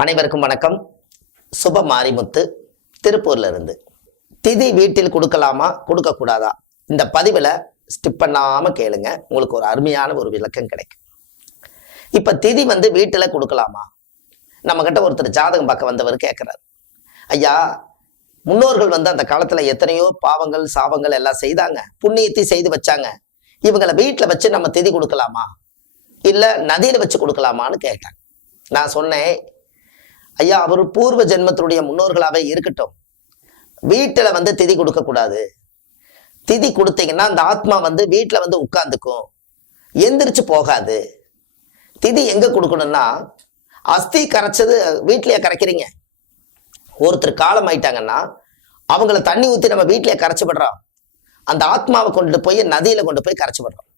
அனைவருக்கும் வணக்கம். சுப மாரிமுத்து, திருப்பூர்ல இருந்து. திதி வீட்டில் கொடுக்கலாமா கொடுக்க கூடாதா, இந்த பதிவுல ஸ்கிப் பண்ணாம கேளுங்க. உங்களுக்கு ஒரு அருமையான ஒரு விளக்கம் கிடைக்கும். இப்ப திதி வீட்டுல கொடுக்கலாமா? நம்ம கிட்ட ஒருத்தர் ஜாதகம் பார்க்க வந்தவர் கேட்கிறார், ஐயா முன்னோர்கள் அந்த காலத்துல எத்தனையோ பாவங்கள் சாபங்கள் எல்லாம் செய்தாங்க, புண்ணியத்தை செய்து வச்சாங்க, இவங்களை வீட்டுல வச்சு நம்ம திதி கொடுக்கலாமா இல்ல நதியில வச்சு கொடுக்கலாமான்னு கேட்டாங்க. நான் சொன்னேன், ஐயா அவர் பூர்வ ஜென்மத்தினுடைய முன்னோர்களாவே இருக்கட்டும், வீட்டுல திதி கொடுக்க கூடாது. திதி கொடுத்தீங்கன்னா அந்த ஆத்மா வீட்டுல உட்கார்ந்துக்கும், எந்திரிச்சு போகாது. திதி எங்க கொடுக்கணும்னா, அஸ்தி கரைச்சது வீட்லயே கரைக்கிறீங்க. ஒருத்தர் காலம் ஆயிட்டாங்கன்னா அவங்கள தண்ணி ஊத்தி நம்ம வீட்லயே கரைச்சு விடுறோம், அந்த ஆத்மாவை கொண்டு போய் நதியில கொண்டு போய் கரைச்சு விடுறோம்.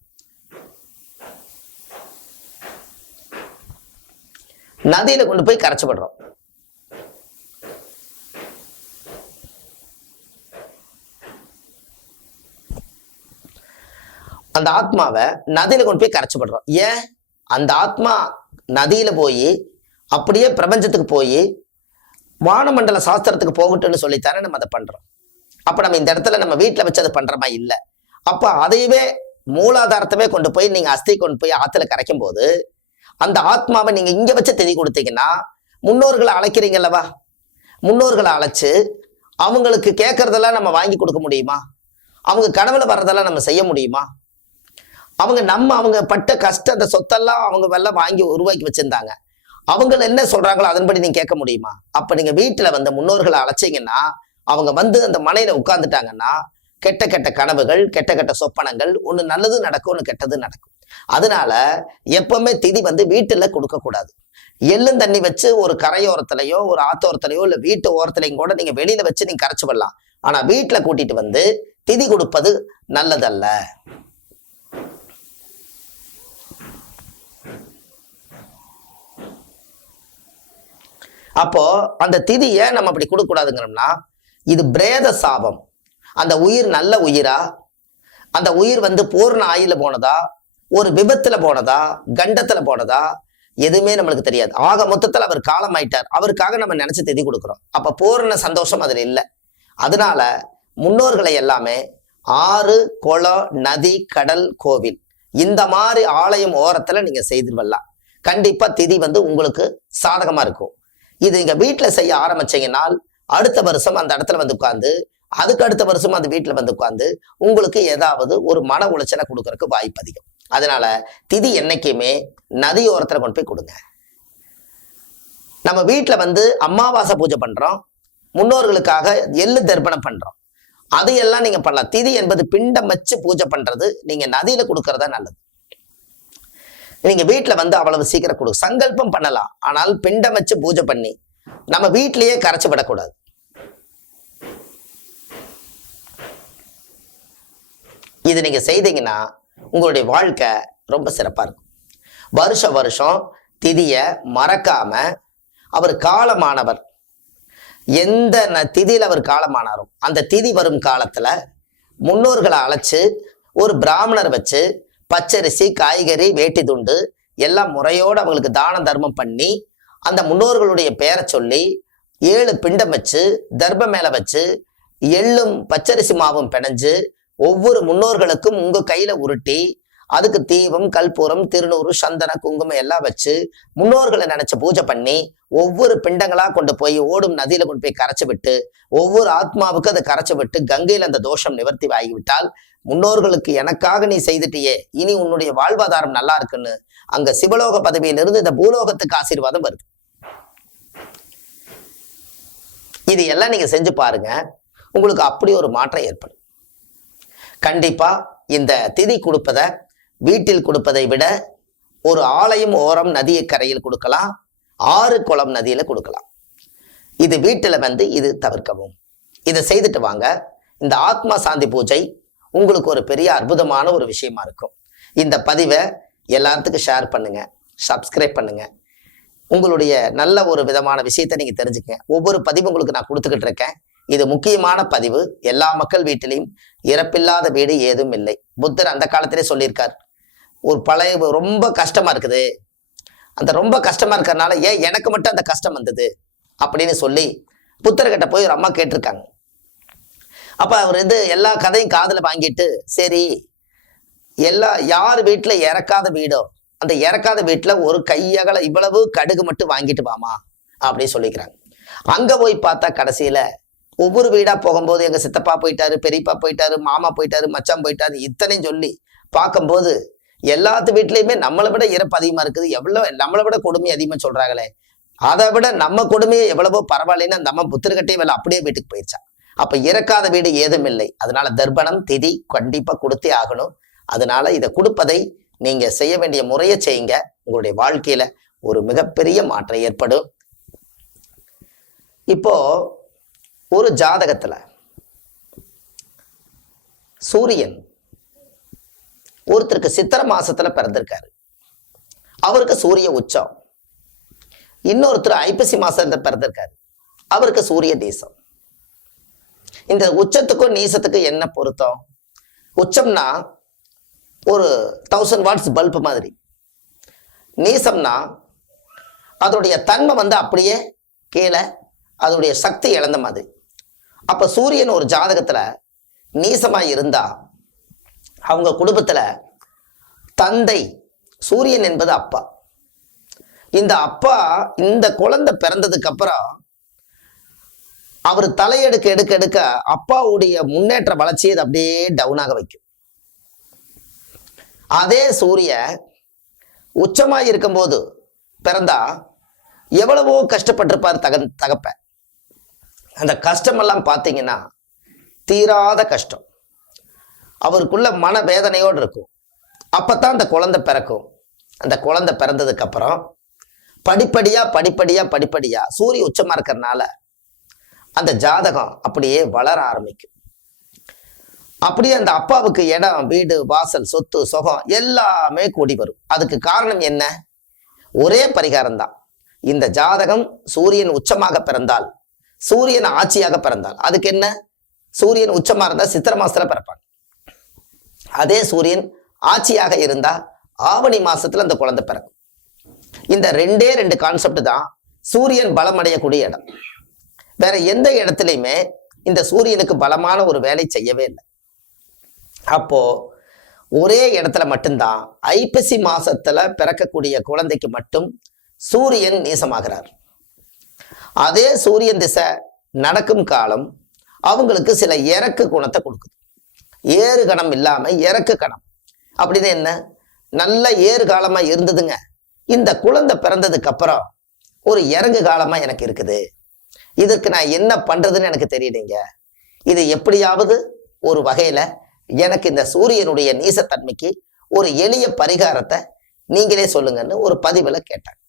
நதியில கொண்டு போய் கரைச்சு விடுறோம். அந்த ஆத்மாவை நதியில கொண்டு போய் கரைச்சு விடுறோம். ஏன்? அந்த ஆத்மா நதியில போய் அப்படியே பிரபஞ்சத்துக்கு போய் வானமண்டல சாஸ்திரத்துக்கு போகட்டும்னு சொல்லித்தானே நம்ம அதை பண்றோம். அப்ப நம்ம இந்த இடத்துல நம்ம வீட்டுல வச்சு அதை பண்றோமா? இல்லை. அப்ப அதையவே மூலாதாரத்தவே கொண்டு போய் நீங்க அஸ்தி கொண்டு போய் ஆத்துல கரைக்கும் போது அந்த ஆத்மாவை நீங்க இங்க வச்சு திதி கொடுத்தீங்கன்னா, முன்னோர்களை அழைக்கிறீங்கல்லவா, முன்னோர்களை அழைச்சு அவங்களுக்கு கேட்கறதெல்லாம் நம்ம வாங்கி கொடுக்க முடியுமா? அவங்க கனவுல வர்றதெல்லாம் நம்ம செய்ய முடியுமா? அவங்க பட்ட கஷ்ட அந்த சொத்தெல்லாம் அவங்க வெள்ளம் வாங்கி உருவாக்கி வச்சிருந்தாங்க, அவங்க என்ன சொல்றாங்களோ அதன்படி நீங்க கேட்க முடியுமா? அப்ப நீங்க வீட்டுல முன்னோர்களை அழைச்சிங்கன்னா, அவங்க அந்த மனையில உட்கார்ந்துட்டாங்கன்னா, கெட்ட கெட்ட கனவுகள், கெட்ட கெட்ட சொப்பனங்கள், ஒண்ணு நல்லது நடக்கும், ஒண்ணு கெட்டது நடக்கும். அதனால எப்பவுமே திதி வீட்டுல கொடுக்க கூடாது. எள்ளும் தண்ணி வச்சு ஒரு கரையோரத்திலையோ ஒரு ஆத்தோரத்திலையோ இல்ல வீட்டு ஓரத்திலையும் கூட நீங்க வெளியில வச்சு நீங்க கரைச்சு விடலாம். ஆனா வீட்டுல கூட்டிட்டு திதி கொடுப்பது நல்லதல்ல. அப்போ அந்த திதி ஏன் நம்ம அப்படி கொடுக்க கூடாதுங்கிறோம்னா, இது பிரேத சாபம். அந்த உயிர் நல்ல உயிரா, அந்த உயிர் பூர்ண ஆயுள போனதா, ஒரு விபத்துல போனதா, கண்டத்துல போனதா, எதுவுமே நம்மளுக்கு தெரியாது. ஆக மொத்தத்துல அவர் காலம் ஆயிட்டார், அவருக்காக நம்ம நினைச்சு திதி கொடுக்குறோம். அப்ப பூர்ண சந்தோஷம் அதுல இல்லை. அதனால முன்னோர்களை எல்லாமே ஆறு, குளம், நதி, கடல், கோவில் இந்த மாதிரி ஆலயம் ஓரத்துல நீங்க செய்து வரலாம். கண்டிப்பா திதி உங்களுக்கு சாதகமா இருக்கும். இது இங்க வீட்டுல செய்ய ஆரம்பிச்சீங்கன்னா, அடுத்த வருஷம் அந்த இடத்துல உட்கார்ந்து, அதுக்கு அடுத்த வருஷம் அந்த வீட்டுல உட்கார்ந்து உங்களுக்கு ஏதாவது ஒரு மன உளைச்சலை கொடுக்கறதுக்கு வாய்ப்பு அதிகம். அதனால திதி என்னைக்குமே நதியோரத்துல கொண்டு போய் கொடுங்க. நம்ம வீட்டுல அமாவாசை பூஜை பண்றோம், முன்னோர்களுக்காக எள்ளு தர்ப்பணம் பண்றோம், அதையெல்லாம் நீங்க பண்ணலாம். திதி என்பது பிண்டம் வச்சு பூஜை பண்றது, நீங்க நதியில கொடுக்கறதா நல்லது. நீங்க வீட்டுல அவ்வளவு சீக்கிரம் கொடு சங்கல்பம் பண்ணலாம், ஆனால் பிண்டம் வச்சு பூஜை பண்ணி நம்ம வீட்டிலேயே கரைச்சு விடக்கூடாது. இது நீங்க செய்தீங்கன்னா உங்களுடைய வாழ்க்கை ரொம்ப சிறப்பா இருக்கும். வருஷம் வருஷம் திதிய மறக்காம, அவர் காலமானவர், எந்த திதியில அவர் காலமானாரோ அந்த திதி வரும் காலத்துல முன்னோர்களை அழைச்சு ஒரு பிராமணர் வச்சு பச்சரிசி, காய்கறி, வேட்டி துண்டு எல்லாம் முறையோடு அவங்களுக்கு தான தர்மம் பண்ணி அந்த முன்னோர்களுடைய பெயரை சொல்லி 7 பிண்டம் வச்சு தர்ப மேல வச்சு எள்ளும் பச்சரிசி மாவும் பிணைஞ்சு ஒவ்வொரு முன்னோர்களுக்கும் உங்க கையில உருட்டி அதுக்கு தீபம், கற்பூரம், திருநூறு, சந்தன, குங்குமம் எல்லாம் வச்சு முன்னோர்களை நினைச்சு பூஜை பண்ணி ஒவ்வொரு பிண்டங்களா கொண்டு போய் ஓடும் நதியில கொண்டு போய் கரைச்சு விட்டு ஒவ்வொரு ஆத்மாவுக்கு அதை கரைச்சு விட்டு கங்கையில அந்த தோஷம் நிவர்த்தி ஆகிவிட்டால், முன்னோர்களுக்கு எனக்காக நீ செய்துட்டியே, இனி உன்னுடைய வாழ்வாதாரம் நல்லா இருக்குன்னு அங்க சிவலோக பதவியிலிருந்து இந்த பூலோகத்துக்கு ஆசீர்வாதம் வருது. இது எல்லாம் நீங்க செஞ்சு பாருங்க, உங்களுக்கு அப்படி ஒரு மாற்றம் ஏற்படும். கண்டிப்பா இந்த திதி கொடுப்பதை வீட்டில் கொடுப்பதை விட ஒரு ஆலயம் ஓரம் நதியை கரையில் கொடுக்கலாம், 6 குளம் நதியில கொடுக்கலாம். இது வீட்டுல இது தவிர்க்கவும். இதை செய்துட்டு வாங்க. இந்த ஆத்மா சாந்தி பூஜை உங்களுக்கு ஒரு பெரிய அற்புதமான ஒரு விஷயமா இருக்கும். இந்த பதிவை எல்லாத்துக்கும் ஷேர் பண்ணுங்க, சப்ஸ்கிரைப் பண்ணுங்க. உங்களுடைய நல்ல ஒரு விதமான விஷயத்தை நீங்க தெரிஞ்சுக்கங்க. ஒவ்வொரு பதிவும் உங்களுக்கு நான் கொடுத்துக்கிட்டு இருக்கேன். இது முக்கியமான பதிவு. எல்லா மக்கள் வீட்டிலையும் இறப்பில்லாத வீடு ஏதும் இல்லை. புத்தர் அந்த காலத்திலே சொல்லியிருக்கார், ஒரு பழைய ரொம்ப கஷ்டமா இருக்குது, அந்த ரொம்ப கஷ்டமா இருக்கிறதுனால ஏன் எனக்கு மட்டும் அந்த கஷ்டம் வந்தது அப்படின்னு சொல்லி புத்தர்கிட்ட போய் ஒரு அம்மா கேட்டிருக்காங்க. அப்ப அவர் எல்லா கதையும் காதுல வாங்கிட்டு, சரி யார் வீட்டுல இறக்காத வீடோ அந்த இறக்காத வீட்டுல ஒரு கையகல இவ்வளவு கடுகு மட்டும் வாங்கிட்டு வாமா அப்படின்னு சொல்லிக்கிறாங்க. அங்க போய் பார்த்தா கடைசியில ஒவ்வொரு வீடா போகும்போது எங்க சித்தப்பா போயிட்டாரு, பெரியப்பா போயிட்டாரு, மாமா போயிட்டாரு, மச்சான் போயிட்டாரு, இத்தனையும் சொல்லி பார்க்கும்போது எல்லாத்து வீட்லயுமே நம்மளை விட இறப்பு அதிகமா இருக்குது, எவ்வளவு நம்மளை விட கொடுமை அதிகமா சொல்றாங்களே, அதை விட நம்ம கொடுமையை எவ்வளவோ பரவாயில்லைன்னு அந்த அம்மா புத்திரக்கட்டையும் வேலை அப்படியே வீட்டுக்கு போயிடுச்சா. அப்ப இறக்காத வீடு ஏதும் இல்லை. அதனால தர்ப்பணம் திதி கண்டிப்பா கொடுத்தே ஆகணும். அதனால இதை கொடுப்பதை நீங்க செய்ய வேண்டிய முறையை செய்யுங்க. உங்களுடைய வாழ்க்கையில ஒரு மிகப்பெரிய மாற்றம் ஏற்படும். இப்போ ஒரு ஜாதகத்துல சூரியன் ஒருத்தருக்கு சித்திரை மாசத்துல பிறந்திருக்காரு, அவருக்கு சூரிய உச்சம். இன்னொருத்தர் ஐப்பசி மாசத்துல பிறந்திருக்காரு, அவருக்கு சூரிய தேசம். இந்த உச்சத்துக்கும் நீசத்துக்கும் என்ன பொருத்தம்? உச்சம்னா ஒரு 1000 வாட்ஸ் பல்பு மாதிரி, நீசம்னா அதோடைய தன்மை அப்படியே கீழே அதோடைய சக்தி இழந்த மாதிரி. அப்ப சூரியன் ஒரு ஜாதகத்துல நீசமா இருந்தா அவங்க குடும்பத்துல தந்தை, சூரியன் என்பது அப்பா, இந்த அப்பா இந்த குழந்தை பிறந்ததுக்கு அப்புறம் அவர் தலையெடுக்க எடுக்க எடுக்க அப்பாவுடைய முன்னேற்ற வளர்ச்சியை அப்படியே டவுனாக வைக்கும். அதே சூரிய உச்சமாய் இருக்கும்போது பிறந்தா எவ்வளவோ கஷ்டப்பட்டிருப்பார் தகப்ப. அந்த கஷ்டமெல்லாம் பார்த்தீங்கன்னா தீராத கஷ்டம், அவருக்குள்ள மன வேதனையோடு இருக்கும். அப்பத்தான் அந்த குழந்தை பிறக்கும். அந்த குழந்தை பிறந்ததுக்கு அப்புறம் படிப்படியா படிப்படியா படிப்படியா சூரிய உச்சமா இருக்கிறதுனால அந்த ஜாதகம் அப்படியே வளர ஆரம்பிக்கும். அப்படியே அந்த அப்பாவுக்கு இடம், வீடு, வாசல், சொத்து, சுகம் எல்லாமே கூடி வரும். அதுக்கு காரணம் என்ன? ஒரே பரிகாரம் தான். இந்த ஜாதகம் சூரியன் உச்சமாக பிறந்தால், சூரியன் ஆட்சியாக பிறந்தால், அதுக்கு என்ன? சூரியன் உச்சமா இருந்தா சித்திரை மாசத்துல பிறப்பாங்க. அதே சூரியன் ஆட்சியாக இருந்தா ஆவணி மாசத்துல அந்த குழந்தை பிறக்கும். இந்த ரெண்டு கான்செப்ட் தான் சூரியன் பலம் அடையக்கூடிய இடம். வேற எந்த இடத்துலையுமே இந்த சூரியனுக்கு பலமான ஒரு வேலை செய்யவே இல்லை. அப்போ ஒரே இடத்துல மட்டும்தான் ஐப்பசி மாசத்துல பிறக்கக்கூடிய குழந்தைக்கு மட்டும் சூரியன் நீசமாகிறார். அதே சூரியன் திசை நடக்கும் காலம் அவங்களுக்கு சில இறக்கு குணத்தை கொடுக்குது. ஏறு கணம் இல்லாம இறக்கு கணம் அப்படின்னு என்ன? நல்ல ஏறு காலமா இருந்ததுங்க, இந்த குழந்தை பிறந்ததுக்கு அப்புறம் ஒரு இறங்கு காலமா எனக்கு இருக்குது, இதற்கு நான் என்ன பண்றதுன்னு எனக்கு தெரியலைங்க, இது எப்படியாவது ஒரு வகையில எனக்கு இந்த சூரியனுடைய நீசத்தன்மைக்கு ஒரு எளிய பரிகாரத்தை நீங்களே சொல்லுங்கன்னு ஒரு பதிவுல கேட்டாங்க.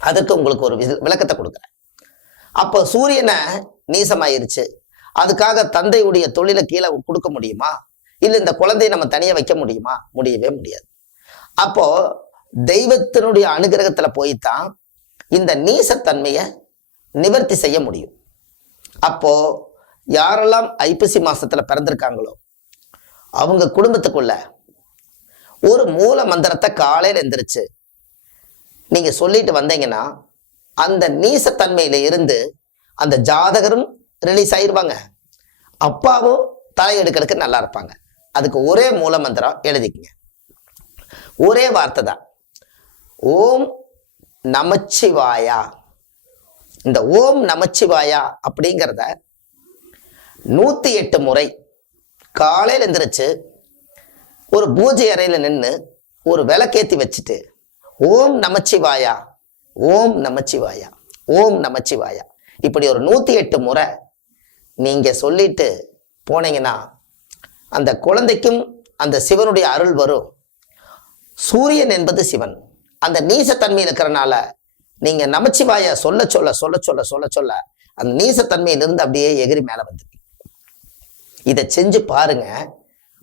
அதற்கு உங்களுக்கு ஒரு விளக்கத்தை கொடுக்குறேன். அப்போ சூரியனை நீசமாயிருச்சு, அதுக்காக தந்தையுடைய தொழிலை கீழே கொடுக்க முடியுமா? இல்லை இந்த குழந்தையை நம்ம தனியா வைக்க முடியுமா? முடியவே முடியாது. அப்போ தெய்வத்தினுடைய அனுகிரகத்துல போய்தான் இந்த நீசத்தன்மையை நிவர்த்தி செய்ய முடியும். அப்போ யாரெல்லாம் ஐப்பசி மாசத்துல பிறந்திருக்காங்களோ அவங்க குடும்பத்துக்குள்ள ஒரு மூல மந்திரத்தை காலையில எந்திரிச்சு நீங்க சொல்லிட்டு வந்தீங்கன்னா அந்த நீசத்தன்மையில இருந்து அந்த ஜாதகரும் ரிலீஸ் ஆயிருவாங்க, அப்பாவும் தலையெடுக்கிறதுக்கு நல்லா இருப்பாங்க. அதுக்கு ஒரே மூல மந்திரம் எழுதிக்கங்க, ஒரே வார்த்தை தான், ஓம் நமச்சிவாயா. இந்த ஓம் நமச்சிவாயா அப்படிங்கிறத 108 முறை காலையில் எந்திரிச்சு ஒரு பூஜை அறையில நின்று ஒரு விளக்கேத்தி வச்சுட்டு ஓம் நமச்சிவாயா, ஓம் நமச்சிவாயா, ஓம் நமச்சிவாயா இப்படி ஒரு 108 முறை நீங்க சொல்லிட்டு போனீங்கன்னா அந்த குழந்தைக்கும் அந்த சிவனுடைய அருள் வரும். சூரியன் என்பது சிவன், அந்த நீசத்தன்மை இருக்கிறனால நீங்க நமச்சிவாயா சொல்ல சொல்ல சொல்ல சொல்ல சொல்ல சொல்ல அந்த நீசத்தன்மையிலிருந்து அப்படியே எகிரி மேல வந்துருக்கு. இதை செஞ்சு பாருங்க,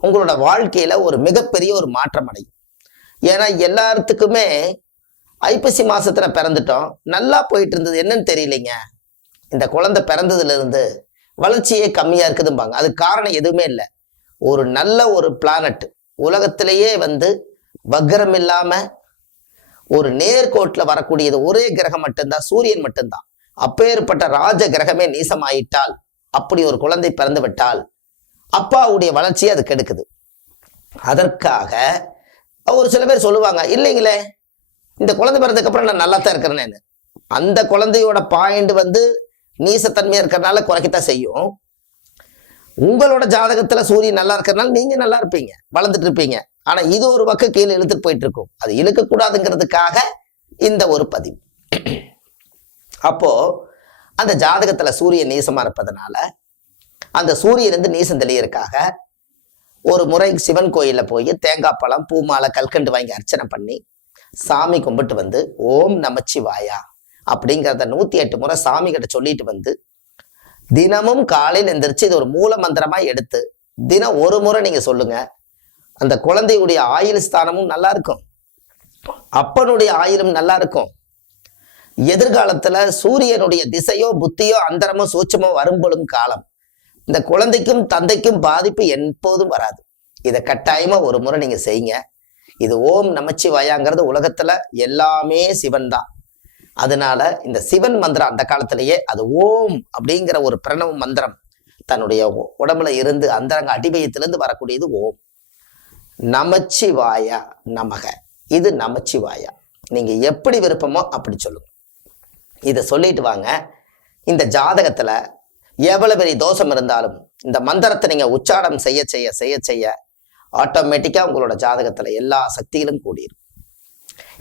உங்களோட வாழ்க்கையில ஒரு மிகப்பெரிய ஒரு மாற்றம் அடையும். ஏன்னா எல்லாத்துக்குமே ஐப்பசி மாசத்துல பிறந்துட்டோம், நல்லா போயிட்டு இருந்தது, என்னன்னு தெரியலைங்க, இந்த குழந்தை பிறந்ததுல இருந்து வளர்ச்சியே கம்மியா இருக்குதும்பாங்க. அது காரணம் எதுவுமே இல்லை. ஒரு நல்ல ஒரு பிளானட் உலகத்திலேயே வக்ரம் இல்லாம ஒரு நேர்கோட்டில் வரக்கூடியது ஒரே கிரகம் மட்டும்தான், சூரியன் மட்டும்தான். அப்பேற்பட்ட ராஜ கிரகமே நீசமாயிட்டால், அப்படி ஒரு குழந்தை பிறந்து விட்டால் அப்பாவுடைய வளர்ச்சியை அது கெடுக்குது. அதற்காக ஒரு சில பேர் சொல்லுவாங்க, இல்லைங்களே இந்த குழந்தை பிறந்ததுக்கு அப்புறம் நான் நல்லா தான் இருக்கிறேன்னு. அந்த குழந்தையோட பாயிண்ட் நீசத்தன்மையா இருக்கிறதுனால குறைக்கத்தான் செய்யும். உங்களோட ஜாதகத்துல சூரியன் நல்லா இருக்கிறதுனால நீங்க நல்லா இருப்பீங்க, வளர்ந்துட்டு இருப்பீங்க. ஆனா இது ஒரு பக்கம் கீழே இழுத்துட்டு போயிட்டு இருக்கும். அது இழுக்க கூடாதுங்கிறதுக்காக இந்த ஒரு பதிவு. அப்போ அந்த ஜாதகத்துல சூரியன் நீசமா இருப்பதனால அந்த சூரியன் நீசம் தெளியறதுக்காக ஒரு முறை சிவன் கோயில்ல போய் தேங்காய் பழம், பூ மாலை, கல்கண்டு வாங்கி அர்ச்சனை பண்ணி சாமி கும்பிட்டு ஓம் நமச்சிவாயா அப்படிங்கிறத 108 முறை சாமி கிட்ட சொல்லிட்டு தினமும் காலையில் எந்திரிச்சு இது ஒரு மூல மந்திரமா எடுத்து தினம் ஒரு முறை நீங்க சொல்லுங்க. அந்த குழந்தையுடைய ஆயுள் ஸ்தானமும் நல்லா இருக்கும், அப்பனுடைய ஆயுளும் நல்லா இருக்கும். எதிர்காலத்துல சூரியனுடைய திசையோ புத்தியோ அந்தரமோ சூட்சமோ வரும்பொழுதும் காலம் இந்த குழந்தைக்கும் தந்தைக்கும் பாதிப்பு எப்போதும் வராது. இதை கட்டாயமா ஒரு முறை நீங்க செய்யுங்க. இது ஓம் நமச்சிவாயாங்கிறது உலகத்துல எல்லாமே சிவன் தான். அதனால இந்த சிவன் மந்திரம் அந்த காலத்திலேயே அது ஓம் அப்படிங்கிற ஒரு பிரணவ மந்திரம் தன்னுடைய உடம்புல இருந்து அந்தரங்க அடிவயத்திலிருந்து வரக்கூடியது ஓம் நமச்சிவாயா நமக. இது நமச்சிவாயா. நீங்க எப்படி விருப்பமோ அப்படி சொல்லுங்க. இதை சொல்லிட்டு வாங்க. இந்த ஜாதகத்துல எவ்வளவு பெரிய தோஷம் இருந்தாலும் இந்த மந்திரத்தை நீங்க உச்சாரணம் செய்ய செய்ய செய்ய செய்ய ஆட்டோமேட்டிக்கா உங்களோட ஜாதகத்துல எல்லா சக்திகளும் கூடிரும்.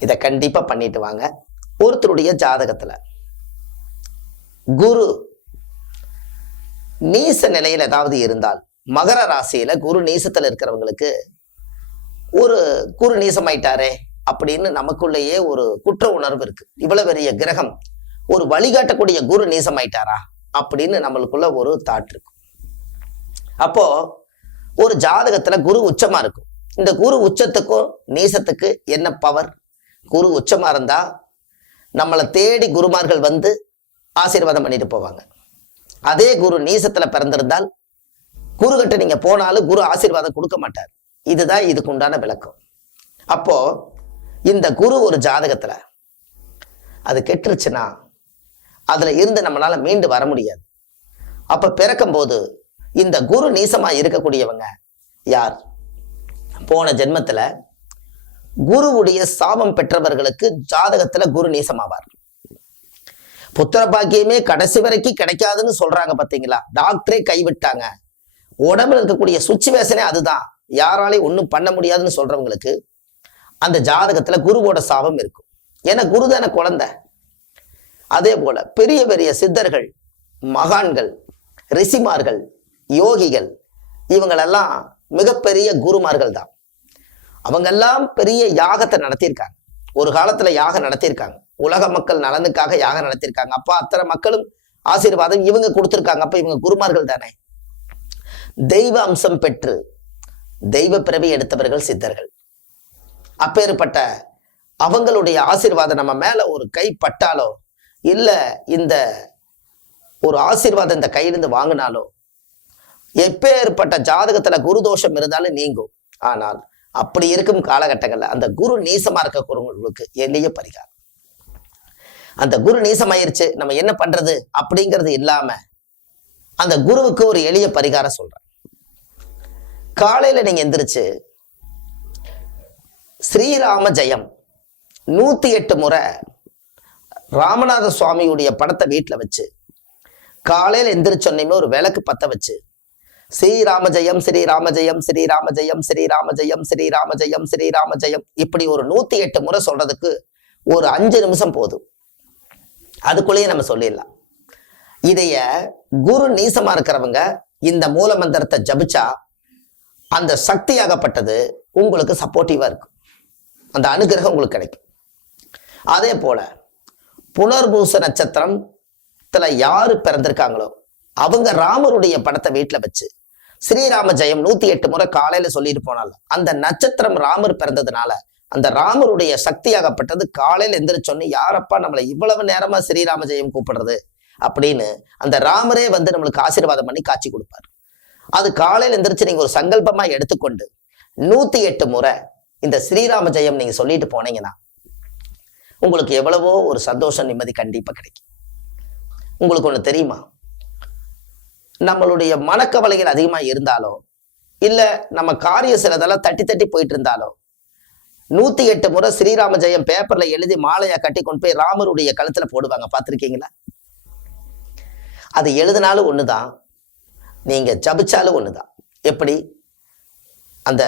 இதை கண்டிப்பா பண்ணிட்டு வாங்க. ஒருத்தருடைய ஜாதகத்துல குரு நீச நிலையில் ஏதாவது இருந்தால், மகர ராசியில குரு நீசத்துல இருக்கிறவங்களுக்கு ஒரு குரு நீசமாயிட்டாரே அப்படின்னு நமக்குள்ளேயே ஒரு குற்ற உணர்வு இருக்கு. இவ்வளவு பெரிய கிரகம் ஒரு வழிகாட்டக்கூடிய குரு நீசமாயிட்டாரா அப்படின்னு நம்மளுக்குள்ள ஒரு தாட் இருக்கும். அப்போ ஒரு ஜாதகத்துல குரு உச்சமா இருக்கும். இந்த குரு உச்சத்துக்கும் நீசத்துக்கு என்ன பவர்? குரு உச்சமா இருந்தா நம்மளை தேடி குருமார்கள் ஆசீர்வாதம் பண்ணிட்டு போவாங்க. அதே குரு நீசத்துல பிறந்திருந்தால் குரு கிட்ட நீங்க போனாலும் குரு ஆசீர்வாதம் கொடுக்க மாட்டார். இதுதான் இதுக்கு உண்டான விளக்கம். அப்போ இந்த குரு ஒரு ஜாதகத்துல அது கெட்டுருச்சுன்னா அதுல இருந்து நம்மளால மீண்டு வர முடியாது. அப்ப பிறக்கும் போது இந்த குரு நீசமா இருக்கக்கூடியவங்க யார்? போன ஜென்மத்துல குருவுடைய சாபம் பெற்றவர்களுக்கு ஜாதகத்துல குரு நீசமாவார். புத்திர பாக்கியமே கடைசி வரைக்கும் கிடைக்காதுன்னு சொல்றாங்க பாத்தீங்களா? டாக்டரே கைவிட்டாங்க. உடம்புல இருக்கக்கூடிய சுச்சுவேஷனே அதுதான், யாராலையும் ஒன்றும் பண்ண முடியாதுன்னு சொல்றவங்களுக்கு அந்த ஜாதகத்துல குருவோட சாபம் இருக்கும். ஏன்னா குரு தானே குழந்தை. அதே போல பெரிய பெரிய சித்தர்கள், மகான்கள், ரிஷிமார்கள், யோகிகள் இவங்களெல்லாம் மிகப்பெரிய குருமார்கள் தான். அவங்கெல்லாம் பெரிய யாகத்தை நடத்தியிருக்காங்க. ஒரு காலத்துல யாகம் நடத்தியிருக்காங்க. உலக மக்கள் நலனுக்காக யாகம் நடத்தியிருக்காங்க. அப்ப அத்தனை மக்களும் ஆசீர்வாதம் இவங்க கொடுத்திருக்காங்க. அப்ப இவங்க குருமார்கள் தானே. தெய்வ அம்சம் பெற்று தெய்வ பிறவி எடுத்தவர்கள் சித்தர்கள். அப்பேற்பட்ட அவங்களுடைய ஆசீர்வாதம் நம்ம மேல ஒரு கை பட்டாலோ இல்ல இந்த ஒரு ஆசீர்வாதம் இந்த கையிலிருந்து வாங்கினாலோ எப்பேற்பட்ட ஜாதகத்துல குரு தோஷம் இருந்தாலும் நீங்கும். ஆனால் அப்படி இருக்கும் காலகட்டங்கள்ல அந்த குரு நீசமா இருக்கக்கூடியவங்களுக்கு எளிய பரிகாரம். அந்த குரு நீசமாயிருச்சு நம்ம என்ன பண்றது அப்படிங்கிறது இல்லாம அந்த குருவுக்கு ஒரு எளிய பரிகாரம் சொல்றேன். காலையில நீங்க எந்திரிச்சு ஸ்ரீராம ஜெயம் 108 முறை ராமநாத சுவாமியுடைய படத்தை வீட்டுல வச்சு காலையில எந்திரிச்சொன்னையுமே ஒரு விளக்கு பத்த வச்சு ஸ்ரீராம ஜெயம் ஸ்ரீராம ஜெயம் ஸ்ரீராம ஜெயம் ஸ்ரீராம ஜெயம் ஸ்ரீராம ஜெயம் ஸ்ரீராம ஜெயம் இப்படி ஒரு 108 முறை சொல்றதுக்கு ஒரு 5 நிமிஷம் போதும். அதுக்குள்ளேயே நம்ம சொல்லிடலாம். இதைய குரு நீசமா இருக்கிறவங்க இந்த மூல மந்திரத்தை ஜபிச்சா அந்த சக்தியாகப்பட்டது உங்களுக்கு சப்போர்ட்டிவா இருக்கும். அந்த அனுகிரகம் உங்களுக்கு கிடைக்கும். அதே போல புனர்பூச நட்சத்திரத்துல யாரு பிறந்திருக்காங்களோ அவங்க ராமருடைய படத்தை வீட்டுல வச்சு ஸ்ரீராம ஜெயம் 108 முறை காலையில சொல்லிட்டு போனாலும் அந்த நட்சத்திரம் ராமர் பிறந்ததுனால அந்த ராமருடைய சக்தியாகப்பட்டது காலையில எந்திரிச்சொன்னு யாரப்பா நம்மளை இவ்வளவு நேரமா ஸ்ரீராம ஜெயம் கூப்பிடுறது அப்படின்னு அந்த ராமரே நம்மளுக்கு ஆசீர்வாதம் பண்ணி காட்சி கொடுப்பாரு. அது காலையில எந்திரிச்சு நீங்க ஒரு சங்கல்பமா எடுத்துக்கொண்டு 108 முறை இந்த ஸ்ரீராம ஜெயம் நீங்க சொல்லிட்டு போனீங்கன்னா உங்களுக்கு எவ்வளவோ ஒரு சந்தோஷம் நிம்மதி கண்டிப்பா கிடைக்கும். உங்களுக்கு ஒண்ணு தெரியுமா? நம்மளுடைய மனக்கவலைகள் அதிகமா இருந்தாலோ இல்ல நம்ம காரிய சிலதெல்லாம் தட்டி தட்டி போயிட்டு இருந்தாலோ 108 முறை ஸ்ரீராம ஜெயம் பேப்பர்ல எழுதி மாலையா கட்டி கொண்டு போய் ராமருடைய கழுத்துல போடுவாங்க, பார்த்திருக்கீங்களா? அது எழுதினாலும் ஒண்ணுதான், நீங்க ஜபிச்சாலும் ஒண்ணுதான். எப்படி? அந்த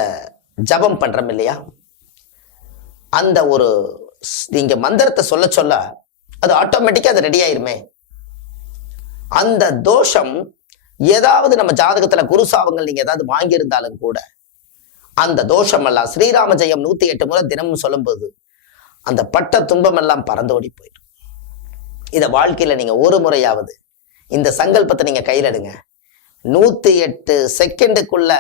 ஜபம் பண்றோம் இல்லையா, அந்த ஒரு நீங்க மந்திரத்தை சொல்ல சொல்ல அது ஆட்டோமேட்டிக்கா அது ரெடி ஆயிருமே. அந்த தோஷம் ஏதாவது நம்ம ஜாதகத்துல குருசாபங்கள் நீங்க ஏதாவது வாங்கியிருந்தாலும் கூட அந்த தோஷம் எல்லாம் ஸ்ரீராம ஜெயம் 108 முறை தினமும் சொல்லும்போது அந்த பட்ட துன்பம் எல்லாம் பறந்தோடி போயிடும். இத வாழ்க்கையில நீங்க ஒரு முறையாவது இந்த சங்கல்பத்தை நீங்க கையில் எடுங்க. 108 செகண்டுக்குள்ள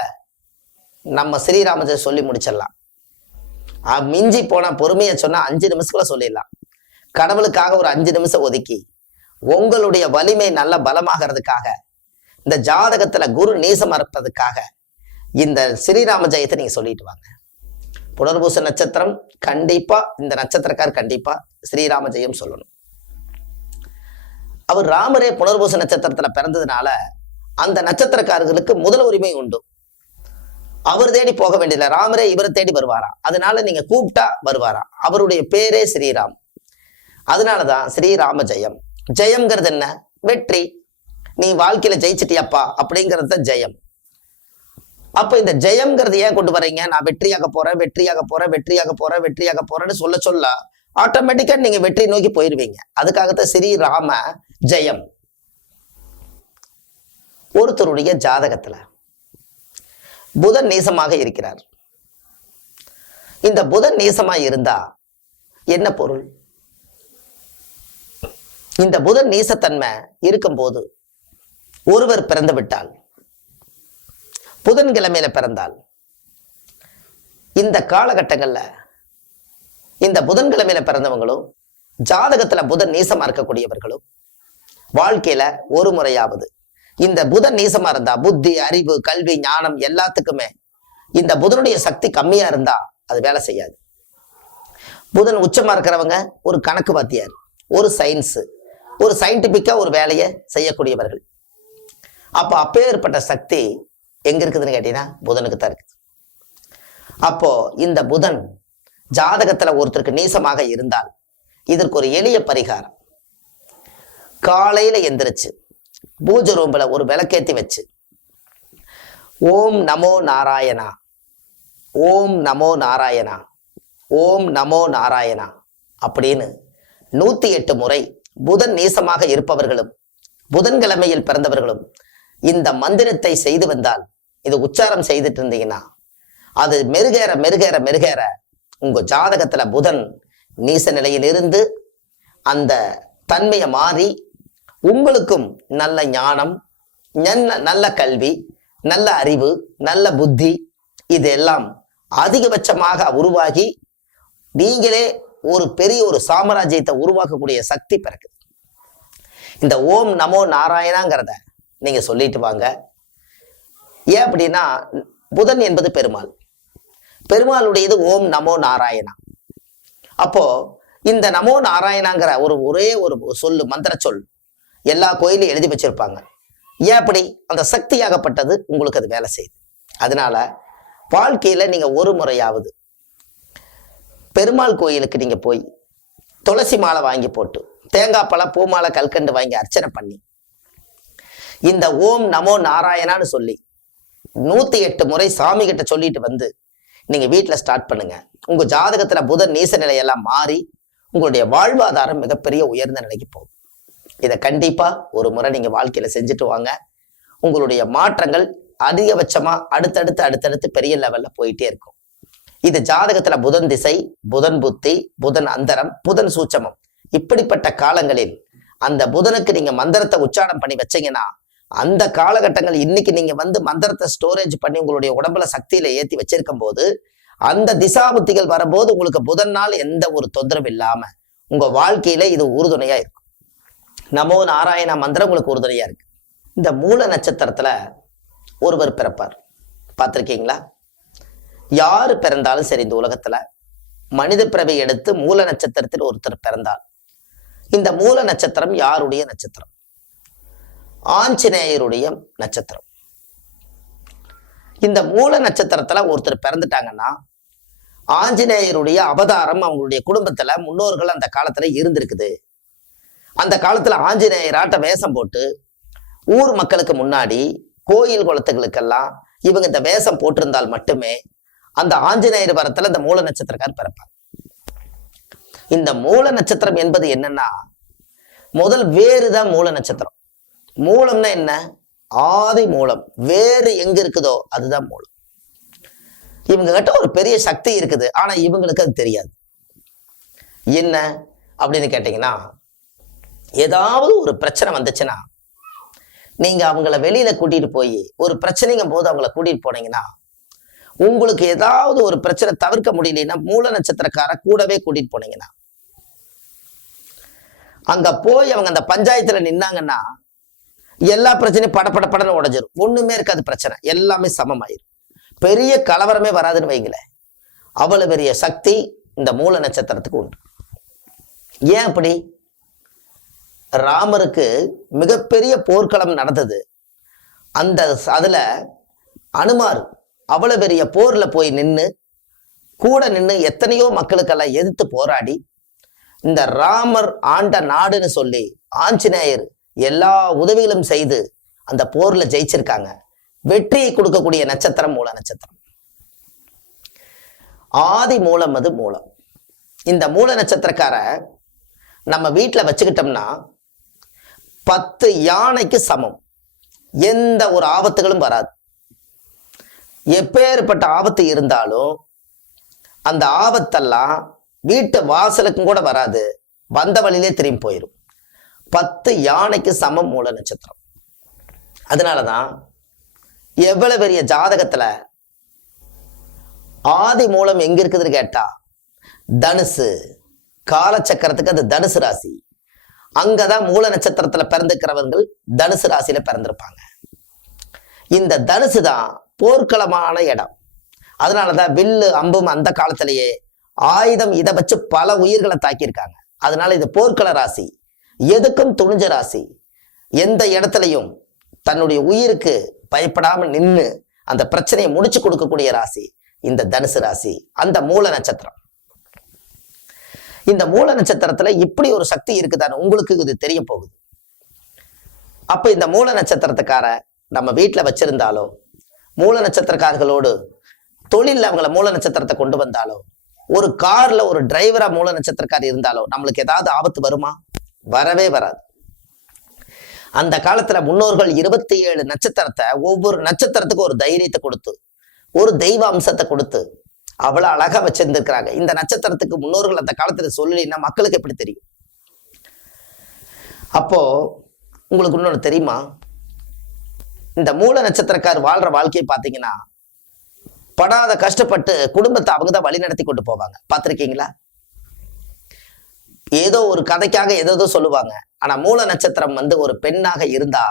நம்ம ஸ்ரீராம ஜெயம் சொல்லி முடிச்சிடலாம். மிஞ்சி போனா பொறுமையா சொன்னா 5 நிமிஷத்துக்குள்ள சொல்லிடலாம். கடவுளுக்காக ஒரு 5 நிமிஷம் ஒதுக்கி உங்களுடைய வலிமை நல்ல பலமாகிறதுக்காக, இந்த ஜாதகத்துல குரு நீசம் இருப்பதுக்காக இந்த ஸ்ரீராம ஜெயத்தை நீங்க சொல்லிட்டு வாங்க. புனர்பூச நட்சத்திரம் கண்டிப்பா, இந்த நட்சத்திரக்கார் கண்டிப்பா ஸ்ரீராம ஜெயம் சொல்லணும். அவர் ராமரே புனர்பூச நட்சத்திரத்துல பிறந்ததுனால அந்த நட்சத்திரக்காரர்களுக்கு முதல் உரிமை உண்டு. அவர் தேடி போக வேண்டியதில்லை, ராமரே இவரை தேடி வருவாராம். அதனால நீங்க கூப்பிட்டா வருவாராம். அவருடைய பேரே ஸ்ரீராம். அதனாலதான் ஸ்ரீராம ஜெயம். ஜெயம்ங்கிறது என்ன? வெற்றி. நீ வாழ்க்கையில ஜெயிச்சிட்டியாப்பா அப்படிங்கிறது தான் ஜெயம். அப்ப இந்த ஜெயம்ங்கிறது ஏன் கொண்டு வரீங்க? நான் வெற்றியாக போறேன், வெற்றியாக போறேன், வெற்றியாக போறேன், வெற்றியாக போறேன்னு சொல்ல சொல்ல ஆட்டோமேட்டிக்கா நீங்க வெற்றி நோக்கி போயிருவீங்க. அதுக்காகத்தான் ஸ்ரீராம ஜெயம். ஒருத்தருடைய ஜாதகத்துல புதன் நீசமாக இருக்கிறார். இந்த புதன் நீசமா இருந்தா என்ன பொருள்? இந்த புதன் நீசத்தன்மை இருக்கும்போது ஒருவர் பிறந்து விட்டால், புதன்கிழமையில பிறந்தால், இந்த காலகட்டங்கள்ல இந்த புதன்கிழமையில பிறந்தவங்களும் ஜாதகத்துல புதன் நீசமா இருக்கக்கூடியவர்களும் வாழ்க்கையில ஒரு முறையாவது இந்த புதன் நீசமா இருந்தா புத்தி, அறிவு, கல்வி, ஞானம் எல்லாத்துக்குமே இந்த புதனுடைய சக்தி கம்மியா இருந்தா அது வேலை செய்யாது. புதன் உச்சமா இருக்கிறவங்க ஒரு கணக்கு வாத்தியார், ஒரு சயின்ஸ், ஒரு சயின்டிபிக்கா ஒரு வேலையை செய்யக்கூடியவர்கள். அப்ப அப்பேற்பட்ட சக்தி எங்க இருக்குதுன்னு கேட்டீங்கன்னா புதனுக்கு தான் இருக்குது. அப்போ இந்த புதன் ஜாதகத்துல ஒருத்தருக்கு நீசமாக இருந்தால் இதற்கு ஒரு எளிய பரிகாரம். காலையில எந்திரிச்சு பூஜை ரூம்ல ஒரு விளக்கேத்தி வச்சு ஓம் நமோ நாராயணா, ஓம் நமோ நாராயணா, ஓம் நமோ நாராயணா அப்படின்னு 108 முறை புதன் நீசமாக இருப்பவர்களும் புதன்கிழமையில் பிறந்தவர்களும் இந்த மந்திரத்தை செய்து வந்தால், இது உச்சாரம் செய்துட்டு இருந்தீங்கன்னா அது மெருகேற மெருகேற மெருகேற உங்க ஜாதகத்துல புதன் நீச நிலையிலிருந்து அந்த தன்மையை மாறி உங்களுக்கும் நல்ல ஞானம், நல்ல கல்வி, நல்ல அறிவு, நல்ல புத்தி இதெல்லாம் அதிகபட்சமாக உருவாகி நீங்களே ஒரு பெரிய ஒரு சாம்ராஜ்யத்தை உருவாக்கக்கூடிய சக்தி பிறக்குது. இந்த ஓம் நமோ நாராயணாங்கிறத நீங்க சொல்லிட்டு வாங்க. ஏன் அப்படின்னா புதன் என்பது பெருமாள், பெருமாளுடையது ஓம் நமோ நாராயணா. அப்போ இந்த நமோ நாராயணாங்கிற ஒரே ஒரு சொல்லு, மந்திர சொல் எல்லா கோயிலும் எழுதி வச்சிருப்பாங்க. ஏன் அப்படி? அந்த சக்தியாகப்பட்டது உங்களுக்கு அது வேலை செய்யுது. அதனால வாழ்க்கையில நீங்க ஒரு முறையாவது பெருமாள் கோயிலுக்கு நீங்க போய் துளசி மாலை வாங்கி போட்டு, தேங்காய் பழம், பூ மாலை, கல்கண்டு வாங்கி அர்ச்சனை பண்ணி இந்த ஓம் நமோ நாராயணான்னு சொல்லி 108 முறை சாமி கிட்ட சொல்லிட்டு வந்து நீங்க வீட்டுல ஸ்டார்ட் பண்ணுங்க. உங்க ஜாதகத்துல புதன் நீச நிலையெல்லாம் மாறி உங்களுடைய வாழ்வாதாரம் மிகப்பெரிய உயர்ந்த நிலைக்கு போகும். இதை கண்டிப்பா ஒரு முறை நீங்க வாழ்க்கையில செஞ்சுட்டு வாங்க. உங்களுடைய மாற்றங்கள் அதிகபட்சமா அடுத்தடுத்து பெரிய லெவல்ல போயிட்டே இருக்கும். இது ஜாதகத்துல புதன் திசை, புதன் புத்தி, புதன் அந்தரம், புதன் சூட்சமம் இப்படிப்பட்ட காலங்களில் அந்த புதனுக்கு நீங்க மந்திரத்தை உச்சாரணம் பண்ணி வச்சீங்கன்னா அந்த காலகட்டங்கள் இன்னைக்கு நீங்க வந்து மந்திரத்தை ஸ்டோரேஜ் பண்ணி உங்களுடைய உடம்புல சக்தியில ஏத்தி வச்சிருக்கும் போது அந்த திசாபுத்திகள் வரும்போது உங்களுக்கு புதனால் எந்த ஒரு தொந்தரவு இல்லாம உங்க வாழ்க்கையில இது உறுதுணையா இருக்கும். நமோ நாராயண மந்திரம் உங்களுக்கு உறுதுணையா இருக்கு. இந்த மூல நட்சத்திரத்துல ஒருவர் பிறப்பார், பார்த்திருக்கீங்களா? யாரு பிறந்தாலும் சரி இந்த உலகத்துல மனித பிறவி எடுத்து மூல நட்சத்திரத்தில் ஒருத்தர் பிறந்தார். இந்த மூல நட்சத்திரம் யாருடைய நட்சத்திரம்? ஆஞ்சநேயருடைய நட்சத்திரம். இந்த மூல நட்சத்திரத்துல ஒருத்தர் பிறந்துட்டாங்கன்னா ஆஞ்சநேயருடைய அவதாரம் அவங்களுடைய குடும்பத்துல முன்னோர்கள் அந்த காலத்துல இருந்திருக்குது. அந்த காலத்துல ஆஞ்சநேயராட்ட வேஷம் போட்டு ஊர் மக்களுக்கு முன்னாடி கோயில் குளத்துகளுக்கெல்லாம் இவங்க இந்த வேஷம் போட்டிருந்தால் மட்டுமே அந்த ஆஞ்சநேயர் வரத்துல இந்த மூல நட்சத்திரக்கார் பிறப்பார். இந்த மூல நட்சத்திரம் என்பது என்னன்னா, முதல் வேறுதான் மூல நட்சத்திரம். மூலம்னா என்ன? ஆதி மூலம். வேறு எங்க இருக்குதோ அதுதான் மூலம். இவங்க கிட்ட ஒரு பெரிய சக்தி இருக்குது, ஆனா இவங்களுக்கு அது தெரியாது. என்ன அப்படின்னு கேட்டீங்கன்னா, ஏதாவது ஒரு பிரச்சனை வந்துச்சுன்னா நீங்க அவங்கள வெளியில கூட்டிட்டு போய் ஒரு பிரச்சனைங்கும் போது அவங்கள கூட்டிட்டு போனீங்கன்னா, உங்களுக்கு ஏதாவது ஒரு பிரச்சனை தவிர்க்க முடியலன்னா மூல நட்சத்திரக்கார கூடவே கூட்டிட்டு போனீங்கன்னா, அங்க போய் அவங்க அந்த பஞ்சாயத்துல நின்னாங்கன்னா எல்லா பிரச்சனையும் படன்னு உடைஞ்சிரும். ஒண்ணுமே இருக்காது, பிரச்சனை எல்லாமே சமமாயிரும். பெரிய கலவரமே வராதுன்னு வைங்களேன். அவ்வளவு பெரிய சக்தி இந்த மூல நட்சத்திரத்துக்கு உண்டு. ஏன் அப்படி? ராமருக்கு மிகப்பெரிய போர்க்களம் நடந்தது. அதுல அனுமார் அவ்வளவு பெரிய போர்ல போய் கூட நின்று எத்தனையோ மக்களுக்கெல்லாம் எதிர்த்து போராடி இந்த ராமர் ஆண்ட நாடுன்னு சொல்லி ஆஞ்சநேயர் எல்லா உதவிகளும் செய்து அந்த போர்ல ஜெயிச்சிருக்காங்க. வெற்றியை கொடுக்கக்கூடிய நட்சத்திரம் மூல நட்சத்திரம். ஆதி மூலம், அது மூலம். இந்த மூல நட்சத்திரக்கார நம்ம வீட்டுல வச்சுக்கிட்டோம்னா 10 யானைக்கு சமம். எந்த ஒரு ஆபத்துகளும் வராது. எப்பேற்பட்ட ஆபத்து இருந்தாலும் அந்த ஆபத்தெல்லாம் வீட்டு வாசலுக்கும் கூட வராது, வந்த வழியிலே திரும்பி போயிடும். 10 யானைக்கு சமம் மூல நட்சத்திரம். அதனாலதான் எவ்வளவு பெரிய ஜாதகத்துல ஆதி மூலம் எங்க இருக்குதுன்னு கேட்டா தனுசு, காலச்சக்கரத்துக்கு அது தனுசு ராசி. அங்கதான் மூல நட்சத்திரத்துல பிறந்திருக்கிறவர்கள் தனுசு ராசியில பிறந்திருப்பாங்க. இந்த தனுசு தான் போர்க்களமான இடம். அதனாலதான் வில்லு அம்பும் அந்த காலத்திலேயே ஆயுதம் இதை வச்சு பல உயிர்களை தாக்கியிருக்காங்க. அதனால இது போர்க்கள ராசி, எதுக்கும் துணிஞ்ச ராசி. எந்த இடத்துலையும் தன்னுடைய உயிருக்கு பயப்படாம நின்று அந்த பிரச்சனையை முடிச்சு கொடுக்கக்கூடிய ராசி இந்த தனுசு ராசி, அந்த மூல நட்சத்திரம். இந்த மூல நட்சத்திரத்துல இப்படி ஒரு சக்தி இருக்குதான்னு உங்களுக்கு இது தெரிய போகுது. அப்ப இந்த மூல நட்சத்திரத்துக்கார நம்ம வீட்டுல வச்சிருந்தாலோ, மூல நட்சத்திரக்காரர்களோடு தொழில் அவங்கள மூல நட்சத்திரத்தை கொண்டு வந்தாலோ, ஒரு கார்ல ஒரு டிரைவரா மூல நட்சத்திரக்காரர் இருந்தாலோ நம்மளுக்கு ஏதாவது ஆபத்து வருமா? வரவே வராது. அந்த காலத்துல முன்னோர்கள் 27 நட்சத்திரத்தை, ஒவ்வொரு நட்சத்திரத்துக்கும் ஒரு தைரியத்தை கொடுத்து, ஒரு தெய்வ அம்சத்தை கொடுத்து அவ்வளவு அழகா வச்சிருந்திருக்கிறாங்க. இந்த நட்சத்திரத்துக்கு முன்னோர்கள் அந்த காலத்துல சொல்லலைன்னா மக்களுக்கு எப்படி தெரியும்? அப்போ உங்களுக்கு இன்னொன்று தெரியுமா? இந்த மூல நட்சத்திரக்கார் வாழ்ற வாழ்க்கையை பார்த்தீங்கன்னா படாத கஷ்டப்பட்டு குடும்பத்தை அவங்க தான் வழி நடத்தி கொண்டு போவாங்க. பார்த்திருக்கீங்களா? ஏதோ ஒரு கதைக்காக ஏதோ சொல்லுவாங்க. ஆனா மூல நட்சத்திரம் ஒரு பெண்ணாக இருந்தா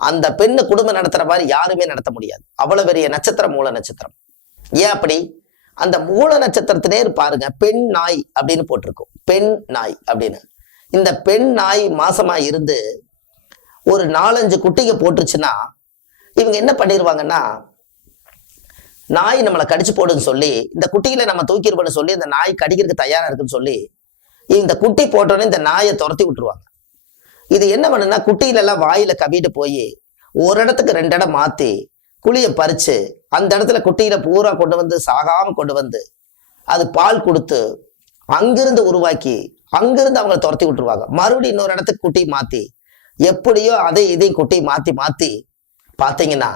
அந்த பெண்ணு குடும்பம் நடத்துற மாதிரி யாருமே நடத்த முடியாது. அவ்வளவு பெரிய நட்சத்திரம் மூல நட்சத்திரம். ஏன் அப்படி? அந்த மூல நட்சத்திரத்தினே பாருங்க, பெண் நாய் அப்படின்னு போட்டிருக்கும். பெண் நாய் அப்படின்னு. இந்த பெண் நாய் மாசமா இருந்து ஒரு 4-5 குட்டிங்க போட்டுருச்சுன்னா இவங்க என்ன பண்ணிடுவாங்கன்னா, நாய் நம்மளை கடிச்சு போடுன்னு சொல்லி இந்த குட்டிகளை நம்ம தூக்கிடுவோம்னு சொல்லி இந்த நாய் கடிக்கிறதுக்கு தயாரா இருக்குன்னு சொல்லி இந்த குட்டி போட்டோன்னே இந்த நாயை துரத்தி விட்டுருவாங்க. இது என்ன பண்ணுன்னா, குட்டியில எல்லாம் வாயில கவிட்டு போய் ஒரு இடத்துக்கு 2 இடம் மாத்தி குழியை பறிச்சு அந்த இடத்துல குட்டியில பூரா கொண்டு வந்து சாகாம கொண்டு வந்து அது பால் கொடுத்து அங்கிருந்து உருவாக்கி அங்கிருந்து அவங்களை துரத்தி விட்டுருவாங்க. மறுபடியும் இன்னொரு இடத்துக்கு குட்டி மாத்தி எப்படியோ அதை இதையும் குட்டி மாத்தி மாத்தி பார்த்தீங்கன்னா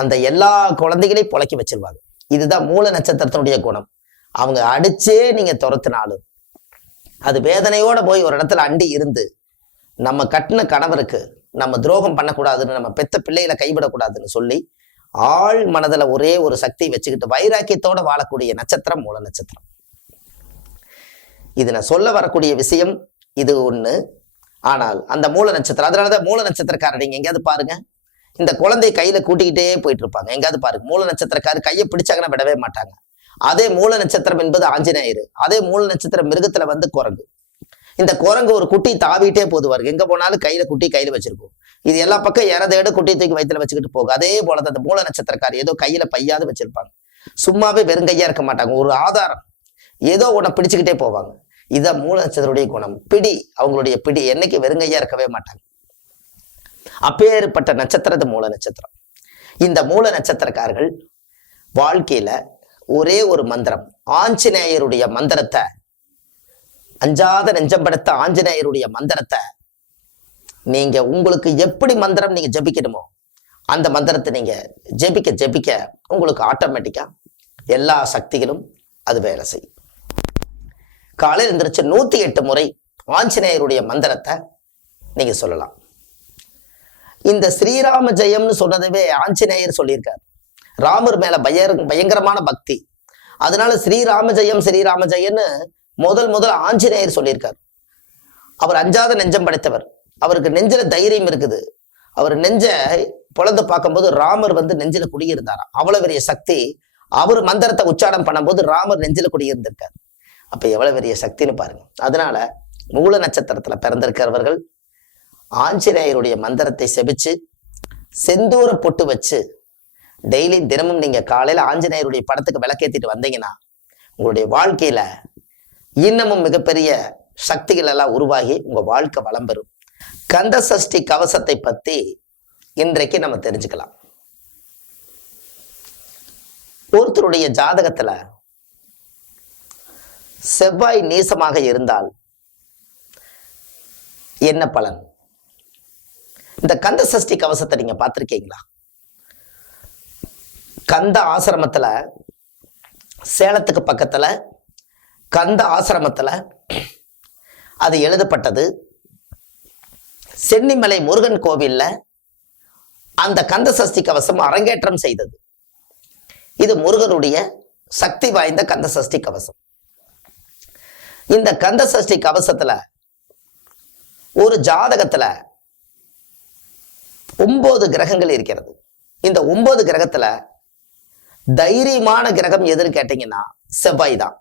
அந்த எல்லா குழந்தைகளையும் புழைக்க வச்சிருவாங்க. இதுதான் மூல நட்சத்திரத்தினுடைய குணம். அவங்க அடிச்சே நீங்க துரத்தினாலும் அது வேதனையோட போய் ஒரு இடத்துல அண்டி இருந்து, நம்ம கட்டின கணவருக்கு நம்ம துரோகம் பண்ணக்கூடாதுன்னு, நம்ம பெத்த பிள்ளைகளை கைவிடக்கூடாதுன்னு சொல்லி ஆள் மனதுல ஒரே ஒரு சக்தி வச்சுக்கிட்டு வைராக்கியத்தோட வாழக்கூடிய நட்சத்திரம் மூல நட்சத்திரம். இது நான் சொல்ல வரக்கூடிய விஷயம் இது ஒண்ணு. ஆனால் அந்த மூல நட்சத்திரம், அதனாலதான் மூல நட்சத்திரக்காரர் நீங்க எங்கேயாவது பாருங்க, இந்த குழந்தைய கையில கூட்டிக்கிட்டே போயிட்டு இருப்பாங்க. எங்கேயாவது பாருங்க, மூல நட்சத்திரக்காரர் கையை பிடிச்சாங்கன்னா விடவே மாட்டாங்க. அதே மூல நட்சத்திரம் என்பது ஆஞ்சநேயர். அதே மூல நட்சத்திரம் மிருகத்துல வந்து குரங்கு. இந்த குரங்கு ஒரு குட்டி தாவிட்டே போதுவாரு, எங்க போனாலும் கையில குட்டி கையில வச்சிருக்கும். இது எல்லா பக்கம் இறதேடு குட்டி தூக்கி வயிற்றுல வச்சுக்கிட்டு போகும். அதே போலதான் அந்த மூல நட்சத்திரக்காரி ஏதோ கையில பையாவது வச்சிருப்பாங்க. சும்மாவே வெறுங்கையா இருக்க மாட்டாங்க, ஒரு ஆதாரம் ஏதோ உன்னை பிடிச்சுக்கிட்டே போவாங்க. இதுதான் மூல நட்சத்திரத்துடைய குணம். பிடி, அவங்களுடைய பிடி, என்னைக்கு வெறுங்கையா இருக்கவே மாட்டாங்க. அப்பேற்பட்ட நட்சத்திரத்து மூல நட்சத்திரம். இந்த மூல நட்சத்திரக்காரர்கள் வாழ்க்கையில ஒரே ஒரு மந்திரம், ஆஞ்சநேயருடைய மந்திரத்தை, அஞ்சாத நெஞ்சம் படைத்த ஆஞ்சநேயருடைய மந்திரத்தை நீங்க உங்களுக்கு எப்படி மந்திரம் நீங்க ஜபிக்கணுமோ அந்த மந்திரத்தை நீங்க ஜெபிக்க ஜெபிக்க உங்களுக்கு ஆட்டோமேட்டிக்கா எல்லா சக்திகளும் அது வேலை செய்யும். காலையில் எழுந்திரிச்சு 108 முறை ஆஞ்சநேயருடைய மந்திரத்தை நீங்க சொல்லலாம். இந்த ஸ்ரீராம ஜெயம்னு சொன்னதவே ஆஞ்சநேயர் சொல்லியிருக்காரு. ராமர் மேல பயங்கரமான பக்தி, அதனால ஸ்ரீராம ஜெயம் ஸ்ரீராம ஜெயன்னு முதல் ஆஞ்சநேயர் சொல்லியிருக்கார். அவர் அஞ்சாத நெஞ்சம் படைத்தவர், அவருக்கு நெஞ்சில தைரியம் இருக்குது. அவர் நெஞ்ச பொழந்து பார்க்கும்போது ராமர் வந்து நெஞ்சில குடியிருந்தாராம். அவ்வளவு பெரிய சக்தி. அவர் மந்திரத்தை உச்சாரம் பண்ணும்போது ராமர் நெஞ்சில குடியிருந்திருக்கார். அப்ப எவ்வளவு பெரிய சக்தின்னு பாருங்க. அதனால மூல நட்சத்திரத்துல பிறந்திருக்கிறவர்கள் ஆஞ்சநேயருடைய மந்திரத்தை செபிச்சு செந்தூர பொட்டு வச்சு டெய்லி தினமும் நீங்க காலையில ஆஞ்சநேயருடைய படத்துக்கு விளக்கேத்திட்டு வந்தீங்கன்னா உங்களுடைய வாழ்க்கையில இன்னமும் மிகப்பெரிய சக்திகள் எல்லாம் உருவாகி உங்க வாழ்க்கை வளம் பெறும். கந்த சஷ்டி கவசத்தை பத்தி இன்றைக்கு நம்ம தெரிஞ்சுக்கலாம். ஒருத்தருடைய ஜாதகத்துல செவ்வாய் நீசமாக இருந்தால் என்ன பலன்? இந்த கந்த சஷ்டி கவசத்தை நீங்க பார்த்திருக்கீங்களா? கந்த ஆசிரமத்துல, சேலத்துக்கு பக்கத்துல கந்த ஆசிரமத்துல அது எழுதப்பட்டது. சென்னிமலை முருகன் கோவில்ல அந்த கந்த சஷ்டி கவசம் அரங்கேற்றம் செய்தது. இது முருகனுடைய சக்தி வாய்ந்த கந்த சஷ்டி கவசம். இந்த கந்த சஷ்டி கவசத்துல ஒரு ஜாதகத்துல 9 கிரகங்கள் இருக்கிறது. இந்த 9 கிரகத்துல தைரியமான கிரகம் எதுன்னு கேட்டீங்கன்னா செவ்வாய் தான்.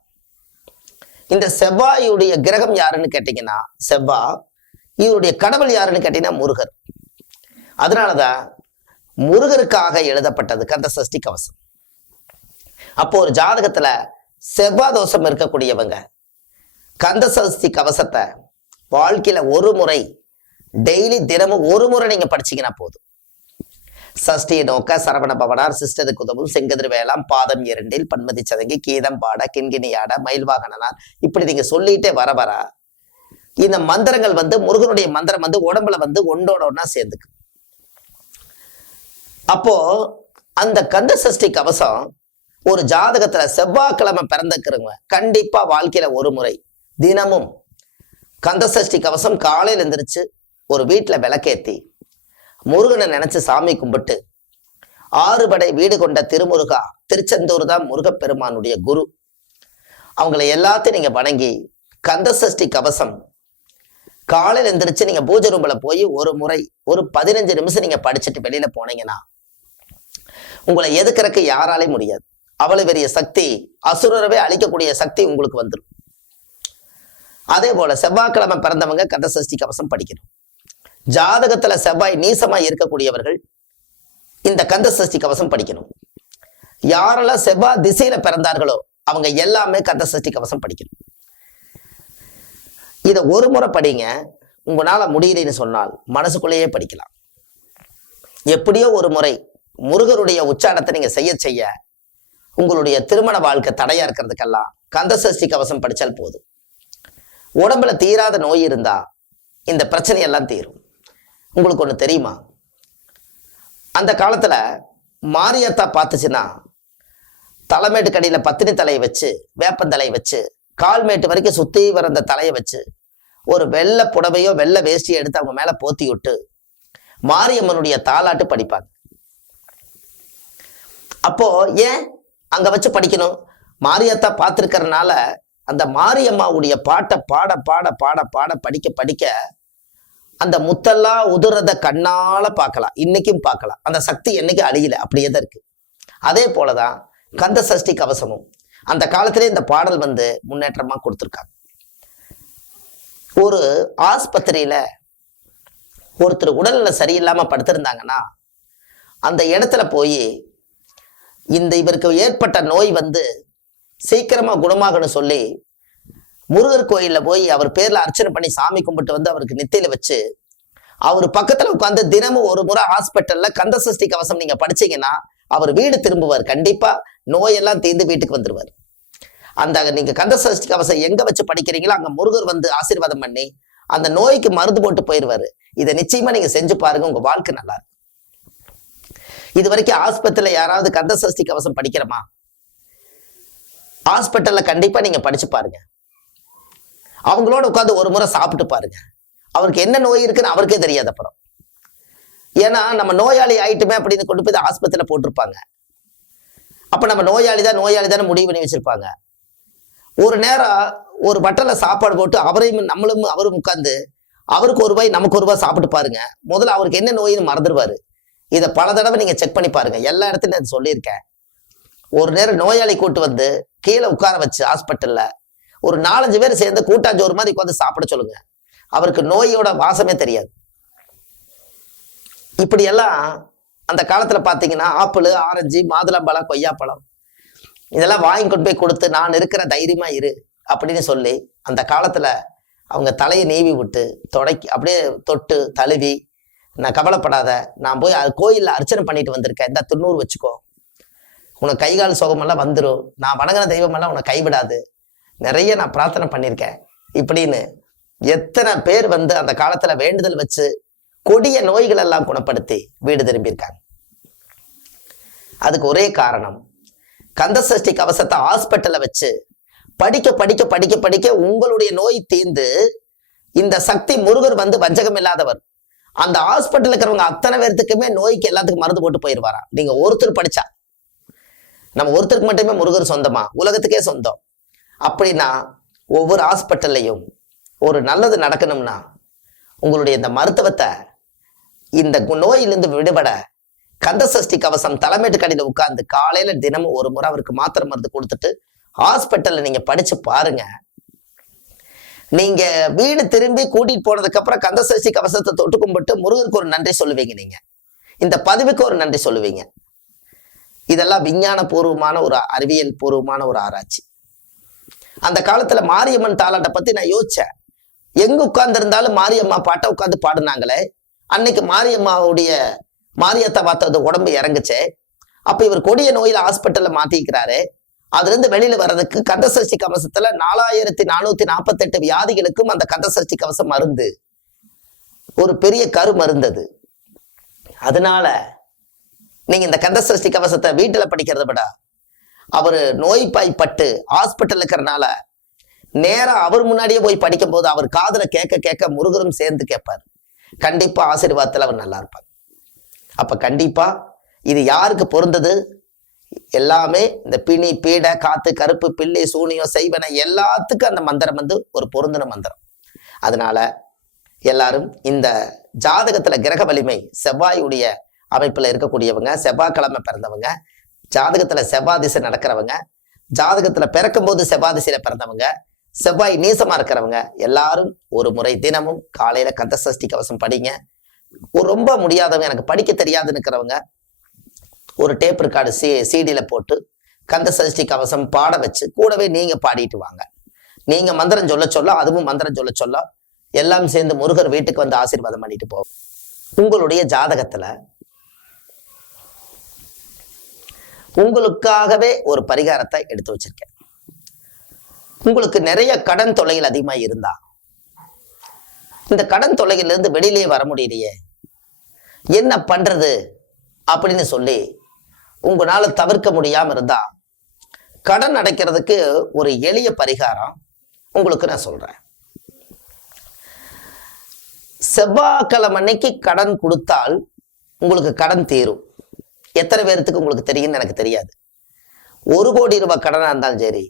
இந்த செவ்வாயுடைய கிரகம் யாருன்னு கேட்டீங்கன்னா செவ்வாய். இவருடைய கடவுள் யாருன்னு கேட்டீங்கன்னா முருகர். அதனாலதான் முருகருக்காக எழுதப்பட்டது கந்த சஷ்டி கவசம். அப்போ ஒரு ஜாதகத்துல செவ்வாய் தோஷம் இருக்கக்கூடியவங்க கந்த சஷ்டி கவசத்தை வாழ்க்கையில ஒரு முறை, டெய்லி தினமும் ஒரு முறை நீங்க படிச்சீங்கன்னா போதும். சஷ்டியை நோக்க சரவண பவனார் சிஸ்டருக்கு உதவும் செங்கதிர் வேளாம் பாதம் 2 பன்மதி சதங்கி கீதம் பாட கிண்கிணியாட மயில்வாகனார், இப்படி நீங்க சொல்லிட்டே வர வர இந்த மந்திரங்கள் வந்து முருகனுடைய மந்திரம் வந்து உடம்புல வந்து ஒன்றோட ஒன்னா சேர்ந்துக்கு. அப்போ அந்த கந்த சஷ்டி கவசம் ஒரு ஜாதகத்துல செவ்வாய்க்கிழமை பிறந்திருக்கிறவங்க கண்டிப்பா வாழ்க்கையில ஒரு முறை தினமும் கந்த சஷ்டி கவசம் காலையில் எந்திரிச்சு ஒரு வீட்டுல விளக்கேத்தி முருகனை நினைச்சு சாமி கும்பிட்டு 6 படை வீடு கொண்ட திருமுருகா, திருச்செந்தூர் தான் முருகப்பெருமானுடைய குரு, அவங்களை எல்லாத்தையும் நீங்க வணங்கி கந்த சஷ்டி கவசம் காலையில் எந்திரிச்சு நீங்க பூஜை ரூம்ல போய் ஒரு முறை ஒரு 15 நிமிஷம் நீங்க படிச்சுட்டு வெளியில போனீங்கன்னா உங்களை எதுக்கிறதுக்கு யாராலையும் முடியாது. அவ்வளவு பெரிய சக்தி, அசுரரவே அழிக்கக்கூடிய சக்தி உங்களுக்கு வந்துடும். அதே போல செவ்வாய்க்கிழமை பிறந்தவங்க கந்த சஷ்டி கவசம் படிக்கணும். ஜாதகத்துல செவ்வாய் நீசமா இருக்கக்கூடியவர்கள் இந்த கந்த சஷ்டி கவசம் படிக்கணும். யாரெல்லாம் செவ்வாய் திசையில பிறந்தார்களோ அவங்க எல்லாமே கந்த சஷ்டி கவசம் படிக்கணும். இதை ஒரு முறை படிங்க. உங்களால முடியலன்னு சொன்னால் மனசுக்குள்ளேயே படிக்கலாம். எப்படியோ ஒரு முறை முருகருடைய உச்சாரணத்தை நீங்க செய்ய செய்ய உங்களுடைய திருமண வாழ்க்கை தடையா இருக்கிறதுக்கெல்லாம் கந்த சஷ்டி கவசம் படிச்சால் போதும். உடம்புல தீராத நோய் இருந்தா இந்த பிரச்சனையெல்லாம் தீரும். உங்களுக்கு ஒண்ணு தெரியுமா? அந்த காலத்துல மாரியத்தா பார்த்துச்சுன்னா தலைமேட்டு கடியில பத்தினி தலையை வச்சு வேப்பந்தலையை வச்சு கால்மேட்டு வரைக்கும் சுத்தி வர அந்த தலையை வச்சு ஒரு வெள்ளை புடவையோ வெள்ளை வேஷ்டியோ எடுத்து அவங்க மேல போத்தி விட்டு மாரியம்மனுடைய தாலாட்டு படிப்பாங்க. அப்போ ஏன் அங்க வச்சு படிக்கணும்? மாரியத்தா பார்த்திருக்கிறதுனால அந்த மாரியம்மாவுடைய பாட்டை பாட பாட பாட பாட படிக்க படிக்க அந்த முத்தெல்லாம் உதுறத கண்ணால பார்க்கலாம், இன்னைக்கும் பார்க்கலாம். அந்த சக்தி என்னைக்கு அழியல, அப்படியே தான் இருக்கு. அதே போலதான் கந்த சஷ்டி கவசமும் அந்த காலத்திலே இந்த பாடல் வந்து முன்னேற்றமா கொடுத்துருக்காங்க. ஒரு ஆஸ்பத்திரியில ஒருத்தர் உடல்நில சரியில்லாம படுத்திருந்தாங்கன்னா அந்த இடத்துல போய் இவருக்கு ஏற்பட்ட நோய் வந்து சீக்கிரமா குணமாகணும்னு சொல்லி முருகர் கோயில்ல போய் அவர் பேர்ல அர்ச்சனை பண்ணி சாமி கும்பிட்டு வந்து அவருக்கு நெத்தியில வச்சு அவர் பக்கத்துல உட்காந்து தினமும் ஒரு முறை ஹாஸ்பிட்டல்ல கந்த சஷ்டி கவசம் நீங்க படிச்சீங்கன்னா அவர் வீடு திரும்புவார். கண்டிப்பா நோயெல்லாம் தீர்ந்து வீட்டுக்கு வந்துருவார். நீங்க கந்த சஷ்டி கவசம் எங்க வச்சு படிக்கிறீங்களோ அங்க முருகர் வந்து ஆசீர்வாதம் பண்ணி அந்த நோய்க்கு மருந்து போட்டு போயிடுவாரு. இதை நிச்சயமா நீங்க செஞ்சு பாருங்க, உங்க வாழ்க்கை நல்லா இருக்கும். இது வரைக்கும் ஆஸ்பத்திரியில யாராவது கந்த சஷ்டி கவசம் படிக்கிறோமா? ஹாஸ்பிட்டல்ல கண்டிப்பா நீங்க படிச்சு பாருங்க. அவங்களோட உட்காந்து ஒரு முறை சாப்பிட்டு பாருங்க. அவருக்கு என்ன நோய் இருக்குன்னு அவருக்கே தெரியாது அப்புறம். ஏன்னா நம்ம நோயாளி ஆயிட்டுமே அப்படின்னு கொண்டு போய் ஆஸ்பத்திரியில போட்டிருப்பாங்க. அப்ப நம்ம நோயாளி தான் முடிவு பண்ணி வச்சிருப்பாங்க. ஒரு நேரம் ஒரு பட்டல சாப்பாடு போட்டு அவரையும் நம்மளும் அவரும் உட்கார்ந்து அவருக்கு ஒரு ரூபாய் நமக்கு ஒரு ரூபாய் சாப்பிட்டு பாருங்க. முதல்ல அவருக்கு என்ன நோயின்னு மறந்துடுவாரு. இதை பல தடவை நீங்க செக் பண்ணி பாருங்க. எல்லா இடத்துலையும் சொல்லியிருக்கேன். ஒரு நேரம் நோயாளி கூட்டு வந்து கீழே உட்கார வச்சு ஹாஸ்பிட்டல்ல ஒரு 4-5 பேர் சேர்ந்து கூட்டாஞ்சோறு மாதிரி உட்காந்து சாப்பிட சொல்லுங்க. அவருக்கு நோயோட வாசமே தெரியாது. இப்படி எல்லாம் அந்த காலத்துல பாத்தீங்கன்னா ஆப்பிள், ஆரஞ்சு, மாதுளம்பழம், கொய்யாப்பழம் இதெல்லாம் வாங்கி கொண்டு போய் கொடுத்து நான் இருக்கிற தைரியமா இரு அப்படின்னு சொல்லி அந்த காலத்துல அவங்க தலையை நீவி விட்டு அப்படியே தொட்டு தழுவி, நான் கவலைப்படாத, நான் போய் கோயில்ல அர்ச்சனை பண்ணிட்டு வந்திருக்கேன், இந்த 90 வச்சுக்கோ, உனக்கு கைகால் சுகமெல்லாம் வந்துடும், நான் வணங்கின தெய்வமெல்லாம் உனக்கு கைவிடாது, நிறைய நான் பிரார்த்தனை பண்ணியிருக்கேன் இப்படின்னு எத்தனை பேர் வந்து அந்த காலத்துல வேண்டுதல் வச்சு கொடிய நோய்கள் எல்லாம் குணப்படுத்தி வீடு திரும்பியிருக்காங்க. அதுக்கு ஒரே காரணம், கந்த சஷ்டி கவசத்தை ஹாஸ்பிட்டல்ல வச்சு படிக்க படிக்க படிக்க படிக்க உங்களுடைய நோய் தீர்ந்து இந்த சக்தி முருகர் வந்து வஞ்சகம் இல்லாதவர். அந்த ஹாஸ்பிட்டல் இருக்கிறவங்க அத்தனை பேர்த்துக்குமே நோய்க்கு எல்லாத்துக்கும் மருந்து போட்டு போயிடுவாராம். நீங்க ஒருத்தர் படிச்சா, நம்ம ஒருத்தருக்கு மட்டுமே முருகர் சொந்தமா? உலகத்துக்கே சொந்தம். அப்படின்னா ஒவ்வொரு ஹாஸ்பிட்டல்லையும் ஒரு நல்லது நடக்கணும்னா உங்களுடைய இந்த மருத்துவத்தை இந்த நோயிலிருந்து விடுபட கந்த சஷ்டி கவசம் தலைமைட்டு கடையில உட்கார்ந்து காலையில தினமும் ஒரு முறை அவருக்கு மாத்திரை மருந்து கொடுத்துட்டு ஹாஸ்பிட்டல்ல நீங்க படிச்சு பாருங்க. நீங்க வீடு திரும்பி கூட்டிட்டு போனதுக்கு அப்புறம் கந்த சஷ்டி கவசத்தை தொட்டு கும்பிட்டு முருகருக்கு ஒரு நன்றி சொல்லுவீங்க. நீங்க இந்த பதிவுக்கு ஒரு நன்றி சொல்லுவீங்க. இதெல்லாம் விஞ்ஞான பூர்வமான ஒரு அறிவியல் பூர்வமான ஒரு ஆராய்ச்சி. அந்த காலத்துல மாரியம்மன் தாலாட்டை பத்தி நான் யோசிச்சேன். எங்க உட்கார்ந்து இருந்தாலும் மாரியம்மா பாட்டை உட்காந்து பாடுனாங்களே. அன்னைக்கு மாரியத்தை பார்த்தது உடம்பு இறங்குச்சே. அப்ப இவர் கொடிய நோயில ஹாஸ்பிட்டல்ல மாத்திக்கிறாரு. அதுல இருந்து வெளியில வர்றதுக்கு கந்த சஷ்டி கவசத்துல 4448 வியாதிகளுக்கும் அந்த கந்த சஷ்டி கவசம் மருந்து, ஒரு பெரிய கரு மருந்தது. அதனால நீங்க இந்த கந்த சஷ்டி கவசத்தை வீட்டுல படிக்கிறத விட அவரு நோய்பாய்ப்பட்டு ஹாஸ்பிட்டல் இருக்கிறனால நேரா அவர் முன்னாடியே போய் படிக்கும் போது அவர் காதுல கேட்க கேட்க முருகரும் சேர்ந்து கேட்பார். கண்டிப்பா ஆசீர்வாதத்துல அவர் நல்லா இருப்பார். அப்ப கண்டிப்பா இது யாருக்கு பொருந்தது? எல்லாமே இந்த பிணி, பீடை, காத்து, கருப்பு, பில்லி, சூனியம், செய்வன எல்லாத்துக்கும் அந்த மந்திரம் வந்து ஒரு பொருந்தின மந்திரம். அதனால எல்லாரும் இந்த ஜாதகத்துல கிரக வலிமை செவ்வாயுடைய அமைப்புல இருக்கக்கூடியவங்க, செவ்வாய்க்கிழமை பிறந்தவங்க, ஜாதகத்துல செவ்வாய் திசை நடக்கிறவங்க, ஜாதகத்துல பிறக்கும் போது செவ்வாய் திசையில பிறந்தவங்க, செவ்வாய் நீசமா இருக்கிறவங்க எல்லாரும் ஒரு முறை தினமும் காலையில கந்த சஷ்டி கவசம் படிங்க. ரொம்ப முடியாதவங்க, எனக்கு படிக்க தெரியாதுன்னு இருக்கிறவங்க ஒரு டேப் ரெக்கார்டு சிடியில போட்டு கந்த சஷ்டி கவசம் பாட வச்சு கூடவே நீங்க பாடிட்டு வாங்க. நீங்க மந்திரம் சொல்ல சொல்ல அதுவும் மந்திரம் சொல்ல சொல்ல எல்லாம் சேர்ந்து முருகர் வீட்டுக்கு வந்து ஆசீர்வாதம் பண்ணிட்டு போவோம். உங்களுடைய ஜாதகத்துல உங்களுக்காகவே ஒரு பரிகாரத்தை எடுத்து வச்சிருக்கேன். உங்களுக்கு நிறைய கடன் தொல்லைகள் அதிகமா இருந்தா, இந்த கடன் தொல்லையிலிருந்து வெளியிலே வர முடியலையே, என்ன பண்றது அப்படின்னு சொல்லி உங்களால தவிர்க்க முடியாம இருந்தா, கடன் அடைக்கிறதுக்கு ஒரு எளிய பரிகாரம் உங்களுக்கு நான் சொல்றேன். செவ்வாய்க்கிழமை அன்னைக்கு கடன் கொடுத்தால் உங்களுக்கு கடன் தீரும். எத்தனை பேருக்கு உங்களுக்கு தெரியும்னு எனக்கு தெரியாது. 1 கோடி ரூபாய் கடனா இருந்தாலும் சரி,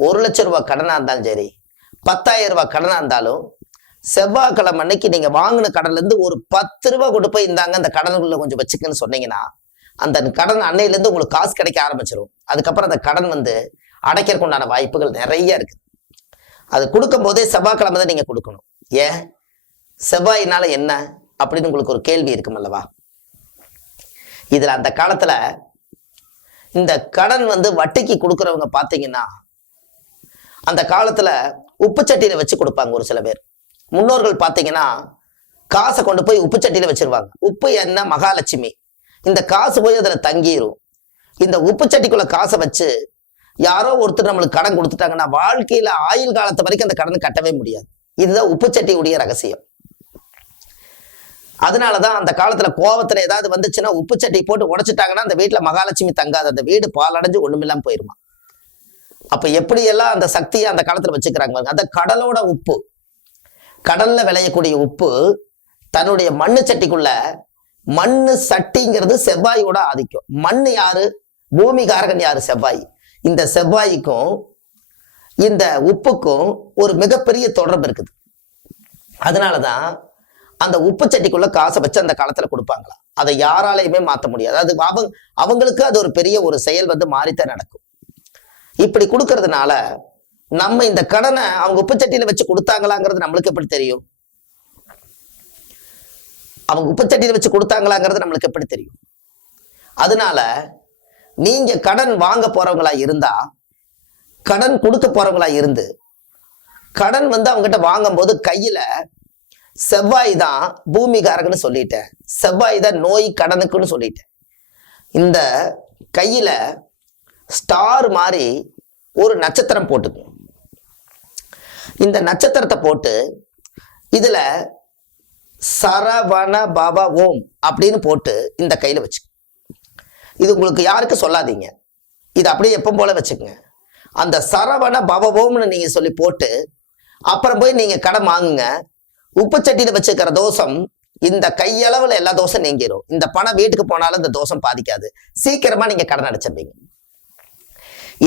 1 லட்சம் ரூபாய் கடனா இருந்தாலும் சரி, 10,000 ரூபாய் கடனா இருந்தாலும் செவ்வாய்க்கிழமை அன்னைக்கு நீங்க வாங்கின கடன்ல இருந்து ஒரு 10 ரூபாய் கொண்டு போய் இந்தாங்க அந்த கடனுக்குள்ள கொஞ்சம் வச்சுக்கன்னு சொன்னீங்கன்னா, அந்த கடன் அன்னையில இருந்து உங்களுக்கு காசு கிடைக்க ஆரம்பிச்சிடும். அதுக்கப்புறம் அந்த கடன் வந்து அடைக்கிறதுக்கு உண்டான வாய்ப்புகள் நிறைய இருக்கு. அது கொடுக்கும் போதே செவ்வாய்க்கிழமை தான் நீங்க கொடுக்கணும். ஏன் செவ்வாயினால என்ன அப்படின்னு உங்களுக்கு ஒரு கேள்வி இருக்கும் அல்லவா? இதுல அந்த காலத்துல இந்த கடன் வட்டிக்கு கொடுக்கறவங்க பாத்தீங்கன்னா அந்த காலத்துல உப்பு சட்டியில வச்சு கொடுப்பாங்க. ஒரு சில பேர் முன்னோர்கள் பாத்தீங்கன்னா காசை கொண்டு போய் உப்பு சட்டியில வச்சிருவாங்க. உப்பு என்ன மகாலட்சுமி, இந்த காசு போய் அதுல தங்கிரும். இந்த உப்பு சட்டிக்குள்ள காசை வச்சு யாரோ ஒருத்தர் நம்மளுக்கு கடன் கொடுத்துட்டாங்கன்னா வாழ்க்கையில ஆயுள் காலத்து வரைக்கும் அந்த கடனை கட்டவே முடியாது. இதுதான் உப்பு சட்டியுடைய ரகசியம். அதனாலதான் அந்த காலத்துல கோவத்துல ஏதாவது வந்துச்சுன்னா உப்பு சட்டி போட்டு உடைச்சிட்டாங்கன்னா அந்த வீட்டுல மகாலட்சுமி தங்காது, அந்த வீடு பாலடைஞ்சு ஒண்ணுமில்லாம போயிருமா. அப்ப எப்படியெல்லாம் அந்த சக்தியை அந்த காலத்துல வச்சுக்கிறாங்க. அந்த கடலோட உப்பு, கடல்ல விளையக்கூடிய உப்பு தன்னுடைய மண்ணு சட்டிக்குள்ள, மண்ணு சட்டிங்கிறது செவ்வாயோட ஆதிக்கம். மண்ணு யாரு? பூமிகாரகன் யாரு? செவ்வாய். இந்த செவ்வாய்க்கும் இந்த உப்புக்கும் ஒரு மிகப்பெரிய தொடர்பு இருக்குது. அதனாலதான் அந்த உப்பு சட்டிக்குள்ள காசை வச்சு அந்த காலத்துல கொடுப்பாங்களா, அதை யாராலையுமே மாற்ற முடியாது. அது அவங்களுக்கு அது ஒரு பெரிய ஒரு செயல் மாறித்தான் நடக்கும். இப்படி கொடுக்கறதுனால நம்ம இந்த கடனை அவங்க உப்பு சட்டியில வச்சு கொடுத்தாங்களாங்கிறது நம்மளுக்கு எப்படி தெரியும்? அவங்க உப்பு சட்டியில வச்சு கொடுத்தாங்களாங்கிறது நம்மளுக்கு எப்படி தெரியும்? அதனால நீங்க கடன் வாங்க போறவங்களா இருந்தா, கடன் கொடுக்க போறவங்களா இருந்து, கடன் அவங்ககிட்ட வாங்கும் போது கையில செவ்வாய் தான் பூமிகாரகன்னு சொல்லிட்டேன், செவ்வாய் தான் நோய் கடனுக்குன்னு சொல்லிட்டேன். இந்த கையில ஸ்டார் மாதிரி ஒரு நட்சத்திரம் போட்டுக்கும். இந்த நட்சத்திரத்தை போட்டு இதுல சரவண பவ ஓம் அப்படின்னு போட்டு இந்த கையில வச்சு, இது உங்களுக்கு யாருக்கு சொல்லாதீங்க, இது அப்படியே எப்போ போல வச்சுக்கோங்க. அந்த சரவண பவ ஓம்னு நீங்க சொல்லி போட்டு அப்புறம் போய் நீங்க கடன் வாங்குங்க. உப்பு சட்டியில வச்சுக்கிற தோஷம் இந்த கையளவுல எல்லா தோஷம் நீங்கிரும். இந்த பணம் வீட்டுக்கு போனாலும் இந்த தோஷம் பாதிக்காது. சீக்கிரமா நீங்க கடன் அடைச்சிருப்பீங்க.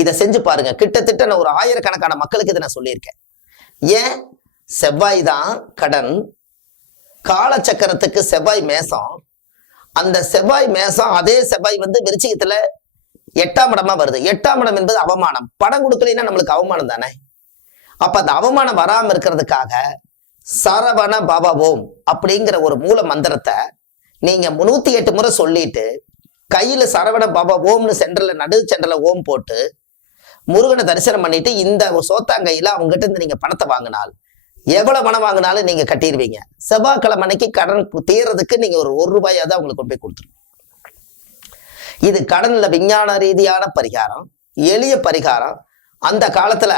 இதை செஞ்சு பாருங்க. கிட்டத்தட்ட நான் ஒரு 1000கணக்கான மக்களுக்கு இதை நான் சொல்லியிருக்கேன். ஏன்? செவ்வாய் தான் கடன், காலச்சக்கரத்துக்கு செவ்வாய் மேசம். அந்த செவ்வாய் மேசம் அதே செவ்வாய் விருச்சிகத்துல 8ஆம் இடமா வருது. 8ஆம் இடம் என்பது அவமானம். பணம் கொடுக்கலைன்னா நம்மளுக்கு அவமானம் தானே. அப்ப அந்த அவமானம் வராம இருக்கிறதுக்காக சரவண பவ ஓம் அப்படிங்கிற ஒரு மூல மந்திரத்தை நீங்க 308 முறை சொல்லிட்டு கையில சரவண பவ ஓம்னு சென்டர்ல, நடு சென்டர்ல ஓம் போட்டு முருகனை தரிசனம் பண்ணிட்டு இந்த சோத்தாங்கையில அவங்ககிட்ட இருந்து நீங்க பணத்தை வாங்கினால், எவ்வளவு பணம் வாங்கினாலும் நீங்க கட்டிடுவீங்க. செவ்வாய்க்கிழமை அன்னைக்கு கடன் தீர்றதுக்கு நீங்க ஒரு ரூபாயாவது அவங்களுக்கு கொண்டு போய் கொடுத்துருங்க. இது கடன்ல விஞ்ஞான ரீதியான பரிகாரம், எளிய பரிகாரம். அந்த காலத்துல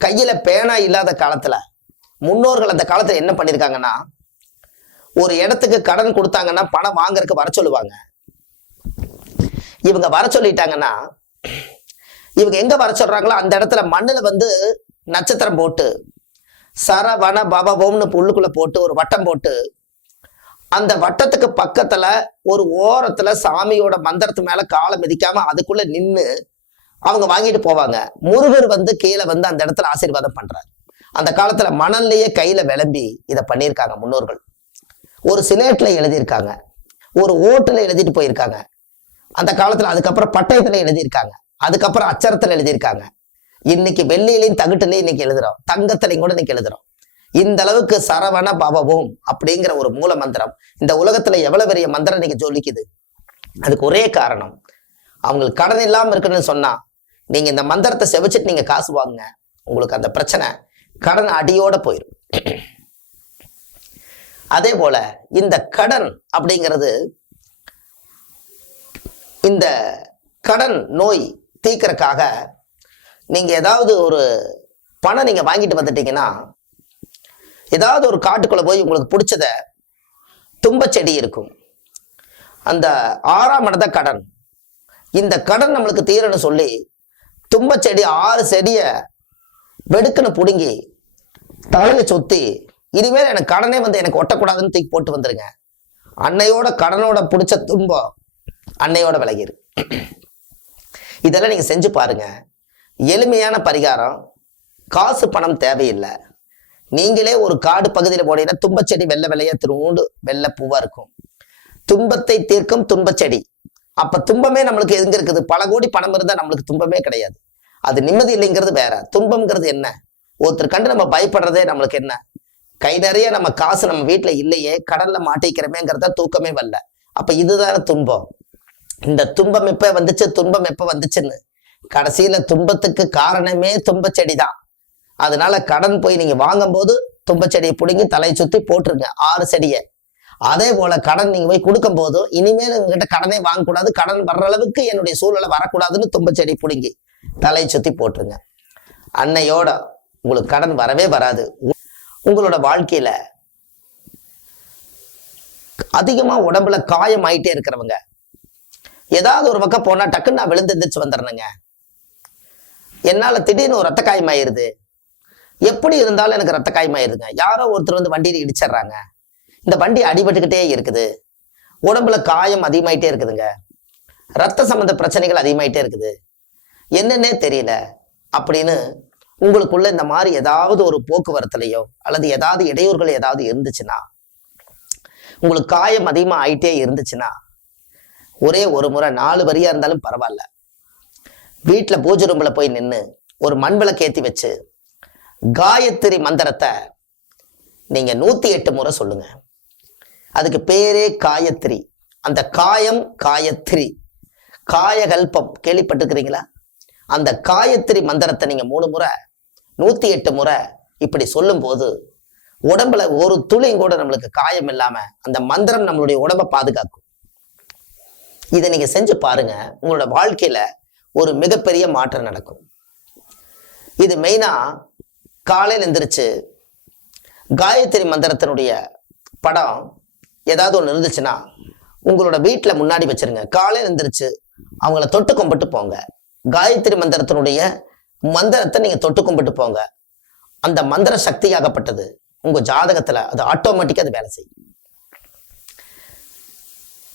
கையில பேனா இல்லாத காலத்துல முன்னோர்கள் அந்த காலத்துல என்ன பண்ணிருக்காங்கன்னா, ஒரு இடத்துக்கு கடன் கொடுத்தாங்கன்னா பணம் வாங்குறதுக்கு வர சொல்லுவாங்க. இவங்க வர சொல்லிட்டாங்கன்னா, இவங்க எங்க வர சொல்றாங்களோ அந்த இடத்துல மண்ணுல நட்சத்திரம் போட்டு சரவண பவ ஓம்னு உள்ளுக்குள்ள போட்டு ஒரு வட்டம் போட்டு, அந்த வட்டத்துக்கு பக்கத்துல ஒரு ஓரத்துல சாமியோட மந்திரத்து மேல காலை மிதிக்காம அதுக்குள்ள நின்னு அவங்க வாங்கிட்டு போவாங்க. முருகர் கீழே அந்த இடத்துல ஆசீர்வாதம் பண்றாரு. அந்த காலத்துல மணல்லையே கையில விளம்பி இதை பண்ணியிருக்காங்க முன்னோர்கள். ஒரு சிலேட்ல எழுதியிருக்காங்க, ஒரு ஓட்டுல எழுதிட்டு போயிருக்காங்க அந்த காலத்துல. அதுக்கப்புறம் பட்டயத்துல எழுதியிருக்காங்க, அதுக்கப்புறம் அச்சரத்துல எழுதியிருக்காங்க. இன்னைக்கு வெள்ளியிலையும் தகுட்டுலையும் இன்னைக்கு எழுதுறோம், தங்கத்திலையும் கூட இன்னைக்கு எழுதுறோம். இந்த அளவுக்கு சரவண பவவோம் அப்படிங்கிற ஒரு மூல மந்திரம் இந்த உலகத்துல எவ்வளவு பெரிய மந்திரம் நீங்க சொல்லிக்குது. அதுக்கு ஒரே காரணம், அவங்களுக்கு கடன் இல்லாம இருக்குன்னு சொன்னா நீங்க இந்த மந்திரத்தை செவிச்சிட்டு நீங்க காசு வாங்குங்க, உங்களுக்கு அந்த பிரச்சனை கடன் அடியோட போயிடும். அதே போல இந்த கடன் அப்படிங்கிறது, இந்த கடன் நோய் தீர்க்கறதுக்காக நீங்க ஏதாவது ஒரு பணம் நீங்க வாங்கிட்டு வந்துட்டீங்கன்னா, ஏதாவது ஒரு காட்டுக்குள்ள போய் உங்களுக்கு பிடிச்சத, தும்பச்செடி இருக்கும், அந்த 6ஆம் இடத்த கடன், இந்த கடன் நம்மளுக்கு தீரன்னு சொல்லி தும்பச்செடி 6 செடிய வெடுக்குன்னு புடுங்கி தலையை சொத்தி, இனிமேல் எனக்கு கடனே எனக்கு ஒட்டக்கூடாதுன்னு தூக்கி போட்டு வந்துருங்க. அன்னையோட கடனோட பிடிச்ச துன்பம் அன்னையோட விலகிரு. இதெல்லாம் நீங்க செஞ்சு பாருங்க. எளிமையான பரிகாரம், காசு பணம் தேவையில்லை. நீங்களே ஒரு காடு பகுதியில் போனீங்கன்னா தும்பச்செடி வெள்ளை வெள்ளையா திருண்டு வெள்ளை பூவா இருக்கும். துன்பத்தை தீர்க்கும் துன்பச்செடி. அப்ப துன்பமே நம்மளுக்கு எங்க இருக்குது? பல கோடி பணம் இருந்தா நம்மளுக்கு துன்பமே கிடையாது. அது நிம்மதி இல்லைங்கிறது வேற. துன்பம்ங்கிறது என்ன? ஒருத்தர் கண்டு நம்ம பயப்படுறதே நம்மளுக்கு என்ன? கை நிறைய நம்ம காசு நம்ம வீட்டுல இல்லையே, கடல்ல மாட்டிக்கிறமேங்கிறத தூக்கமே வரல. அப்ப இதுதான துன்பம். இந்த துன்பம் எப்ப வந்துச்சு, துன்பம் எப்ப வந்துச்சுன்னு கடைசியில துன்பத்துக்கு காரணமே துன்ப செடி தான். அதனால கடன் போய் நீங்க வாங்கும் போது தும்ப செடியை பிடுங்கி தலையை சுத்தி போட்டுருங்க 6 செடியை. அதே போல கடன் நீங்க போய் கொடுக்கும் போதும் இனிமேல் உங்ககிட்ட கடனே வாங்கக்கூடாது, கடன் வர்ற அளவுக்கு என்னுடைய சூழ்நிலை வரக்கூடாதுன்னு தும்ப செடி பிடுங்கி தலையை சுத்தி போட்டுருங்க. அன்னையோட உங்களுக்கு கடன் வரவே வராது. உங்களோட வாழ்க்கையில அதிகமா உடம்புல காயம் ஆயிட்டே இருக்கிறவங்க, ஏதாவது ஒரு பக்கம் போனா டக்குன்னு நான் விழுந்து எந்திரிச்சு வந்துடுறேங்க, என்னால திடீர்னு ஒரு ரத்த காயமாயிருது, எப்படி இருந்தாலும் எனக்கு ரத்த காயமாயிருதுங்க, யாரோ ஒருத்தர் வந்து வண்டியில இடிச்சிடுறாங்க, இந்த வண்டி அடிபட்டுக்கிட்டே இருக்குது, உடம்புல காயம் அதிகமாயிட்டே இருக்குதுங்க, ரத்த சம்பந்த பிரச்சனைகள் அதிகமாயிட்டே இருக்குது, என்னன்னே தெரியல அப்படின்னு உங்களுக்குள்ள இந்த மாதிரி ஏதாவது ஒரு போக்குவரத்துலையோ அல்லது ஏதாவது இடையூறுகள் ஏதாவது இருந்துச்சுன்னா, உங்களுக்கு காயம் அதிகமா ஆயிட்டே இருந்துச்சுன்னா, ஒரே ஒரு முறை 4 வரியா இருந்தாலும் பரவாயில்ல, வீட்டுல பூஜை ரூம்ல போய் நின்று ஒரு மண் விளக்கு ஏத்தி வச்சு காயத்ரி மந்திரத்தை நீங்க 108 முறை சொல்லுங்க. அதுக்கு பேரே காயத்ரி. அந்த காயம் காயத்ரி, காயகல்பம் கேள்விப்பட்டிருக்கிறீங்களா? அந்த காயத்ரி மந்திரத்தை நீங்க 3 முறை 108 முறை இப்படி சொல்லும் போது உடம்புல ஒரு துளியும் கூட நம்மளுக்கு காயம் இல்லாம அந்த மந்திரம் நம்மளுடைய உடம்பை பாதுகாக்கும். இதை நீங்க செஞ்சு பாருங்க, உங்களோட வாழ்க்கையில ஒரு மிகப்பெரிய மாற்றம் நடக்கும். இது மெயினா காலையில் எந்திரிச்சு காயத்ரி மந்திரத்தினுடைய படம் ஏதாவது ஒன்று இருந்துச்சுன்னா உங்களோட வீட்டுல முன்னாடி வச்சிருங்க. காலையில் எந்திரிச்சு அவங்கள தொட்டு கும்பிட்டு போங்க. காயத்ரி மந்திரத்தினுடைய மந்திரத்தை நீங்க தொட்டு கும்பிட்டு போங்க. அந்த மந்திர சக்தியாகப்பட்டது உங்க ஜாதகத்துல அது ஆட்டோமேட்டிக்கா அது வேலை செய்யும்.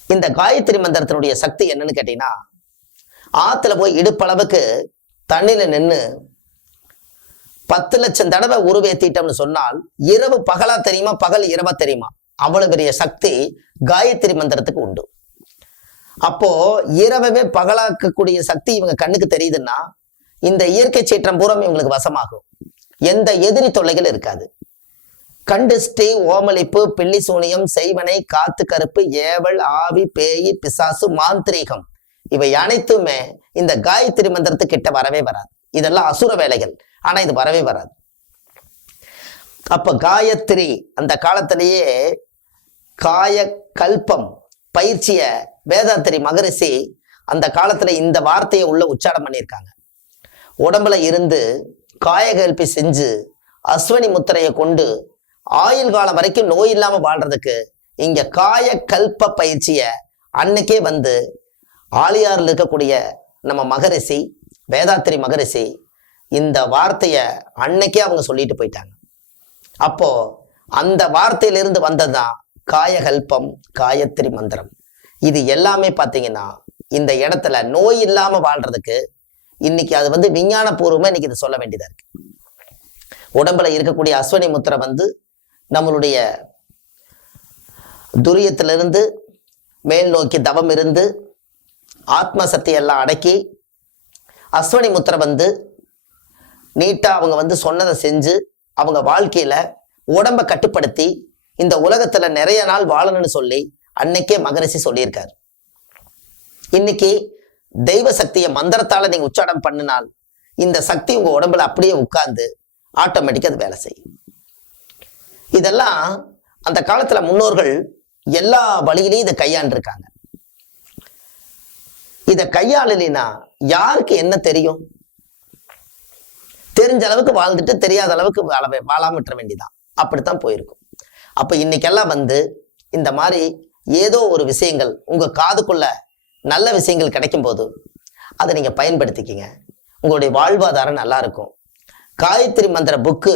இந்த காயத்ரி மந்திரத்தினுடைய சக்தி என்னன்னு கேட்டீங்கன்னா, ஆத்துல போய் இடுப்பளவுக்கு தண்ணியில நின்று 10 லட்சம் தடவை உருவேத்திட்டோம்னு சொன்னால் இரவு பகலா தெரியுமா, பகல் இரவா தெரியுமா, அவ்வளவு பெரிய சக்தி காயத்ரி மந்திரத்துக்கு உண்டு. அப்போ இரவே பகலாக்கக்கூடிய சக்தி இவங்க கண்ணுக்கு தெரியுதுன்னா இந்த இயற்கை சீற்றம் பூரம் இவங்களுக்கு வசமாகும். எந்த எதிரி தொல்லைகள் இருக்காது. கண்டிஷ்டி, ஓமளிப்பு, பில்லி சூனியம், செய்வனை, காத்து கருப்பு, ஏவல், ஆவி, பேய், பிசாசு, மாந்திரீகம் இவை அனைத்துமே இந்த காயத்ரி மந்திரத்துக்கிட்ட வரவே வராது. இதெல்லாம் அசுர வேலைகள். ஆனா இது வரவே வராது. அப்ப காயத்ரி அந்த காலத்திலேயே காய கல்பம் பயிற்சிய வேதாத்திரி மகரிஷி அந்த காலத்துல இந்த வார்த்தையை உள்ள உச்சாரம் பண்ணியிருக்காங்க. உடம்புல இருந்து காயகல்பி செஞ்சு அஸ்வினி முத்திரையை கொண்டு ஆயுள் காலம் வரைக்கும் நோய் இல்லாம வாழ்றதுக்கு இங்க காய கல்ப பயிற்சிய அன்னைக்கே வந்து ஆலியாரில் இருக்கக்கூடிய நம்ம மகரிஷி வேதாத்திரி மகரிஷி இந்த வார்த்தைய அன்னைக்கே அவங்க சொல்லிட்டு போயிட்டாங்க. அப்போ அந்த வார்த்தையிலிருந்து வந்ததுதான் காயகல்பம் காயத்ரி மந்திரம். இது எல்லாமே பார்த்தீங்கன்னா இந்த இடத்துல நோய் இல்லாம வாழ்றதுக்கு இன்னைக்கு அது வந்து விஞ்ஞான பூர்வமா இன்னைக்கு இது சொல்ல வேண்டியதா இருக்கு. உடம்புல இருக்கக்கூடிய அஸ்வினி முத்திரை வந்து நம்மளுடைய துரியத்திலிருந்து மேல் நோக்கி தவம் இருந்து ஆத்ம சக்தி எல்லாம் அடக்கி அஸ்வினி முத்திரை வந்து நீட்டா அவங்க வந்து சொன்னதை செஞ்சு அவங்க வாழ்க்கையில உடம்ப கட்டுப்படுத்தி இந்த உலகத்துல நிறைய நாள் வாழணும்னு சொல்லி அன்னைக்கே மகரிஷி சொல்லியிருக்காரு. இன்னைக்கு தெய்வ சக்தியை மந்திரத்தால நீங்க உச்சாரம் பண்ணினால் இந்த சக்தி உங்க உடம்புல அப்படியே உட்கார்ந்து ஆட்டோமேட்டிக்கா அது வேலை செய்யும். இதெல்லாம் அந்த காலத்துல முன்னோர்கள் எல்லா வழியிலையும் இதை கையாண்டிருக்காங்க. இதை கையாளலைன்னா யாருக்கு என்ன தெரியும்? தெரிஞ்ச அளவுக்கு வாழ்ந்துட்டு தெரியாத அளவுக்கு வாழாம விட்டுற வேண்டியதான். அப்படித்தான் போயிருக்கும். அப்ப இன்னைக்கெல்லாம் வந்து இந்த மாதிரி ஏதோ ஒரு விஷயங்கள் உங்க காதுக்குள்ள நல்ல விஷயங்கள் கிடைக்கும் போது அதை நீங்க பயன்படுத்திக்கிங்க. உங்களுடைய வாழ்வாதாரம் நல்லா இருக்கும். காயத்ரி மந்திர புக்கு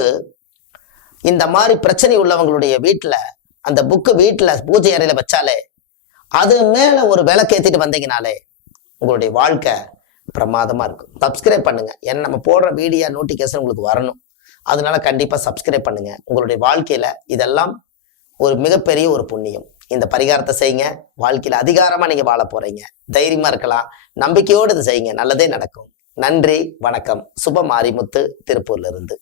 இந்த மாதிரி பிரச்சனை உள்ளவங்களுடைய வீட்டுல அந்த புக்கு வீட்டுல பூஜை அறையில வச்சாலே அது மேல ஒரு விளக்கேத்திட்டு வந்தீங்கனாலே உங்களுடைய வாழ்க்கை பிரமாதமா இருக்கும். சப்ஸ்கிரைப் பண்ணுங்க. ஏன்னா நம்ம போடுற வீடியோ நோட்டிபிகேஷன் உங்களுக்கு வரணும். அதனால கண்டிப்பா சப்ஸ்கிரைப் பண்ணுங்க. உங்களுடைய வாழ்க்கையில இதெல்லாம் ஒரு மிகப்பெரிய ஒரு புண்ணியம். இந்த பரிகாரத்தை செய்யுங்க. வாழ்க்கையில அதிகாரமா நீங்க வாழ போறீங்க. தைரியமா இருக்கலாம். நம்பிக்கையோடு இதை செய்யுங்க. நல்லதே நடக்கும். நன்றி, வணக்கம். சுப மாரிமுத்து, திருப்பூர்ல இருந்து.